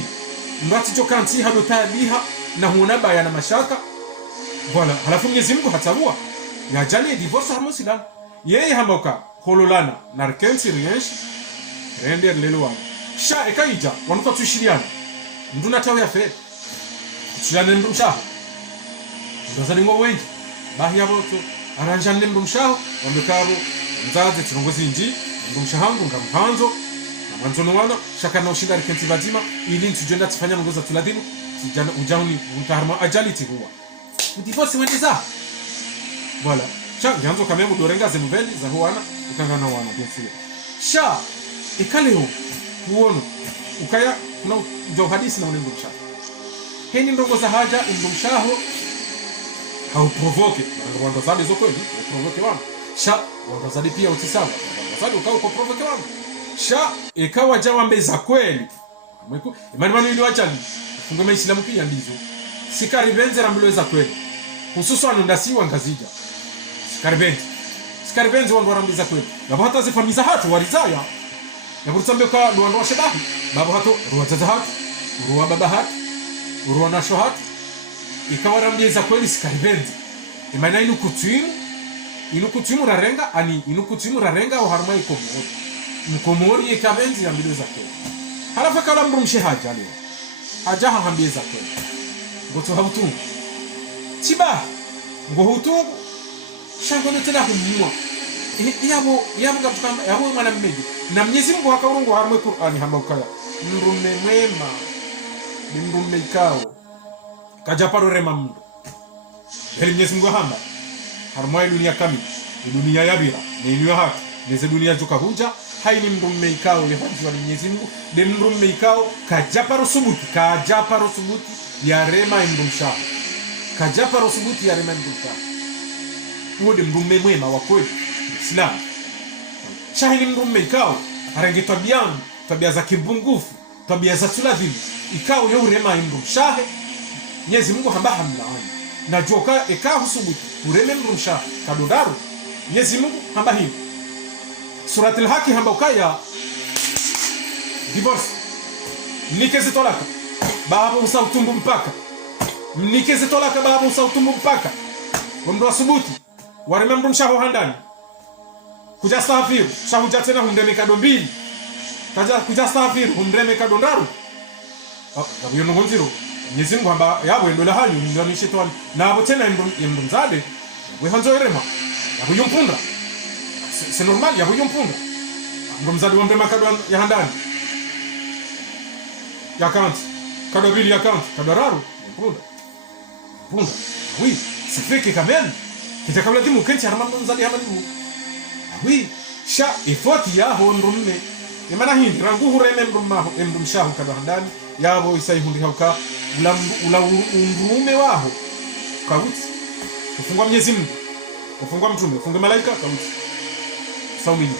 mbati chokanti hado tabiha na huona baya na mashaka voilà halafu Mwenyezi Mungu hatabua ya jali divorce ha Muislam yeye hamboka hololana na rekensi rienshi render lelwa sha ekaija wanuka tushiriana nduna tawe ya fe tushiriana ndumsha ndazani ngo wengi bahi yaboto aranjane ndumsha wandukaro mzaze turongozi inji ndumshahangu ngampanzo amanzono wana shaka na ushinda rekensi badima ili ntujenda tufanya ngoza tuladinu tujana ujauni mtaharma ajaliti huwa divorce wendeza voilà sha nyanzo kamemu dorenga ze nouvelle za huana ukangana wana bien sûr sha ekaleo huono ukaya kuna jo hadisi na unengusha heni ndongo za haja ndumshaho hau provoke wanda zabe zoko hivi provoke wana sha wanda zabe pia utisaba wanda zabe ukao ko provoke wana sha ikawa jawa mbeza kweli mweku imani ili wachani funga Islamu pia ndizo sikari benzera mloweza kweli hususan ndasiwa ngazija sikari benzi wandu warambiza kweli baba hata zifamiza hatu warizaya na burutsambe ka ndo wa shebahi baba hatu ruwa zaza hatu ruwa baba hatu ruwa nasho hatu ikawarambiza kweli sikari benzi imana inukutimu rarenga ani inukutimu rarenga au harma ikomori mkomori ikabenzi yambileza kweli halafu kala mrumshe haja leo ajaha hambiza kweli ngoto habutu tiba ngo hutu shango tena humwa yabo ngapukamba yabo mwana mmeji na Mwenyezi Mungu akarongo harumwe Qur'ani hamba ukaya mrume mwema mrume ikao kajaparo rema mndo heli Mwenyezi Mungu hamba harumwe dunia kami dunia yabira ni dunia haki neze dunia joka huja haini mrume ikao le hanjwa ni Mwenyezi Mungu de mrume ikao kajaparo subuti ya rema ndumsha kajaparo subuti ya rema ndumsha uwe mrume mwema wa kweli Islam shahini mrume ikao arange tabia za kibungufu tabia za tuladhimu ikao yo rema ndumsha Mwenyezi Mungu hamba hamlaani na joka ikao subuti ureme ndumsha kadodaro Mwenyezi Mungu hamba hii Surat al-Haki hamba ukaya divorce mnikeze tolaka baba usautumbu mpaka mnikeze tolaka baba usautumbu mpaka wamdo asubuti wareme mndu mshaho handani kuja stafiru shahu jatena humdeme kado mbili kaja kuja stafiru humdeme kado ndaru yabuyo ngonziro Mwenyezi Mungu amba yabo ndo la hanyu ndo ni shetani na abo tena ndo mzade we hanzo erema yabuyo mpunda c'est normal yabuyo mpunda ndo mzade wa mdema kado ya handani ya account kado bili ya account kado raro mpunda oui c'est fait que quand même kita kabla dimu kenti harama mzade hamani oui sha ifoti ya ho ndumne imana hindi rangu hureme ndumma ndumshahu kado handani yabo isai hundi hauka ula ungume waho kawuti ufungwa Mwenyezi Mungu ufungwa mtume ufungwa malaika kawuti saumini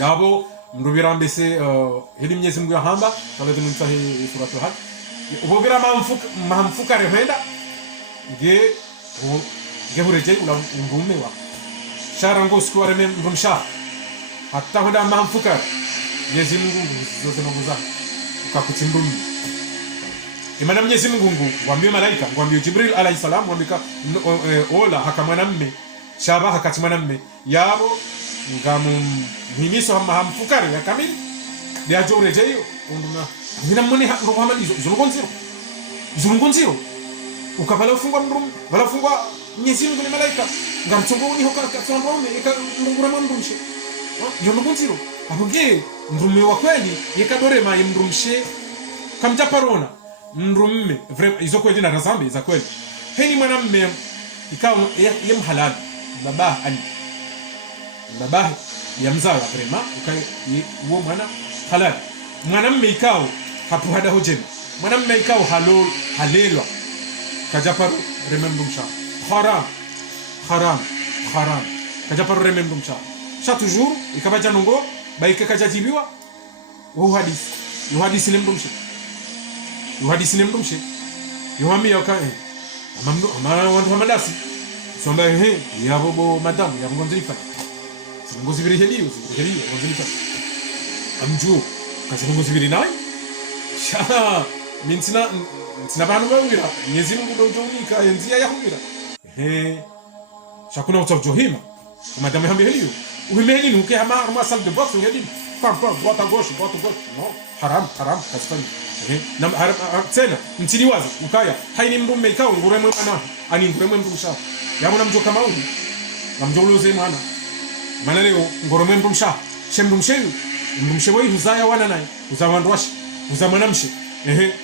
yabo ndubirambese hili Mwenyezi Mungu yahamba kala tununsa hi suratul haq ubobira mamfuka rehenda ge hureje ula ungume wa sharango siku areme ndumsha hatta hoda mamfuka Mwenyezi Mungu zote maguza ukakuchimbumi imana Mwenyezi Mungu ngwambie malaika ngwambie Jibril alayhi salam ngwambika ola hakamwanamme shaba hakati mwanamme yabo ngamu himiso hamfukare ya kamili dia jore jeyo unduna ngina moni ndo kama zulungonziro ukabala ufungwa mndum bala fungwa Mwenyezi Mungu ni malaika ngarchongo ni hoka katsonrome ikangura mandumshe yongonziro abunge ndume wa kweli yekadore ma yimrumshe kamja parona ndumme vraiment izo kweli na razambe za kweli heni mwanamme ikawa yemhalal baba ali baba ya mzawa vraiment ukai uo mwana halal mwanamme ikawa hapo hada hojema mwanamme ikawa halelwa kajaparu remembrumsha haram kajaparu remembrumsha cha toujours ikabaja nongo baike kajajibiwa wa hadisi lembrumshe yohami yokae amamno wantu hamadasi somba yabo madam yabo ngonzilifa ngozibiri heliyo ngonzilifa amju kazingo zibiri nayi sha minsina banu bawira Mwenyezi Mungu dojonika enzia yahumira shakuna utavjohima madam hambi heliyo uhimeni nuke hama salle de boxe heliyo pam droite à gauche non haram kasfani na haram tena mtiliwaza ukaya haini mrume ikao nguremwe mwana ani nguremwe mrumsha yabona mjo kama huyu namjoloze mwana maana leo nguremwe mrumsha mrumshe wewe huzaya wana naye uzawandwashi uzamanamshe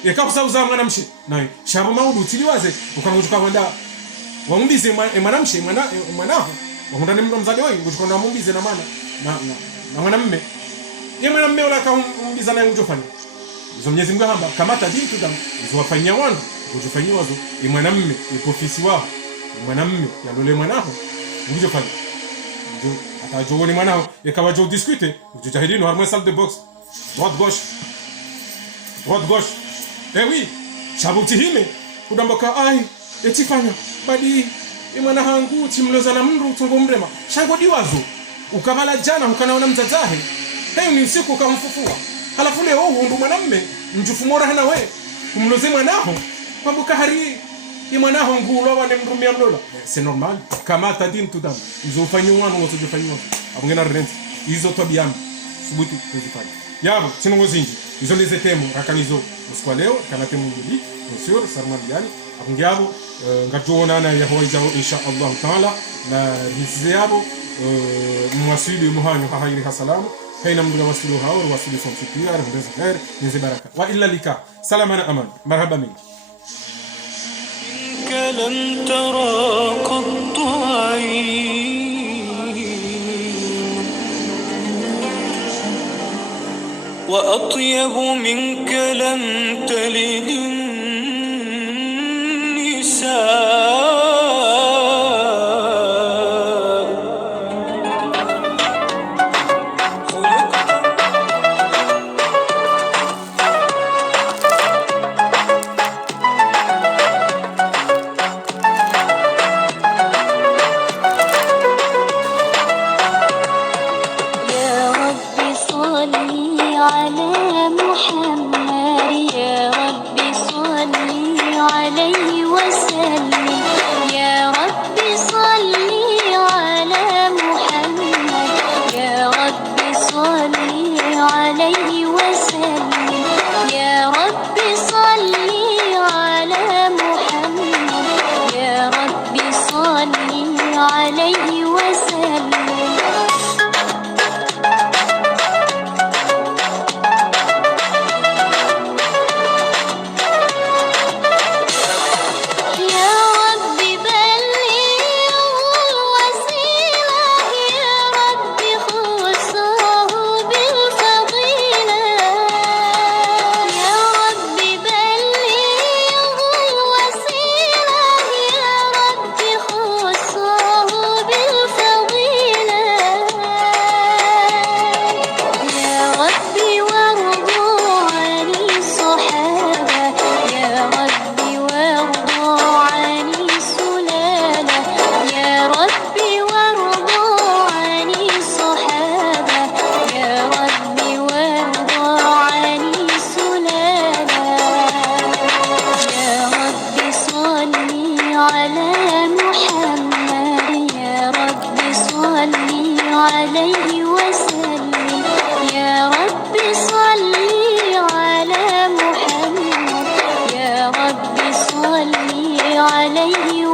yakakusa uzamanamshe naye shabo maudu tiliwaze ukangutuka kwenda wambize mwanamshe mwanaho wakundane mzali wewe ngutukana mumbize na maana na mwanamume ye mwanamume wala kaumbiza naye ujofanya izo Mwenyezi Mungu hamba kamata dini tudam izo wafanyia wangu ujofanyia wazo ye mwanamume ipofisi wao mwanamume yalole mwanaho ujofanya ndio atajoni mwanaho yakawa jo discute ujotahidino harmo salle de boxe droite gauche oui shabuti hime kudamboka ai etifanya badi imana hangu timloza na mndu tongo mrema shango diwazo ukabala jana ukanaona mzazahe heyo ni usiku ukamfufua halafu leo hundu mwanamme mjufumora hana we kumloze mwanaho kwambuka hari imanaho ngulo wane mrumia mlola c'est normal kama tadin tudam izo fanyo wanu wote jofanyo abungena rent izo tobiam subuti kuzifanya yabo sinongo zinji izo leze temu rakanizo usiku leo kana temu ngili monsieur sarmadiani abungiabo ngatuona na yahoiza insha Allah taala na hiziyabo mwasili muhanyo hahairi hasalamu haina mduga wasilu hao wasili son fikira ndeze khair nizi baraka wa illa lika salamana aman marhaba minki لم ترى قط عين وأطيب منك لم تلد النساء عليه عليه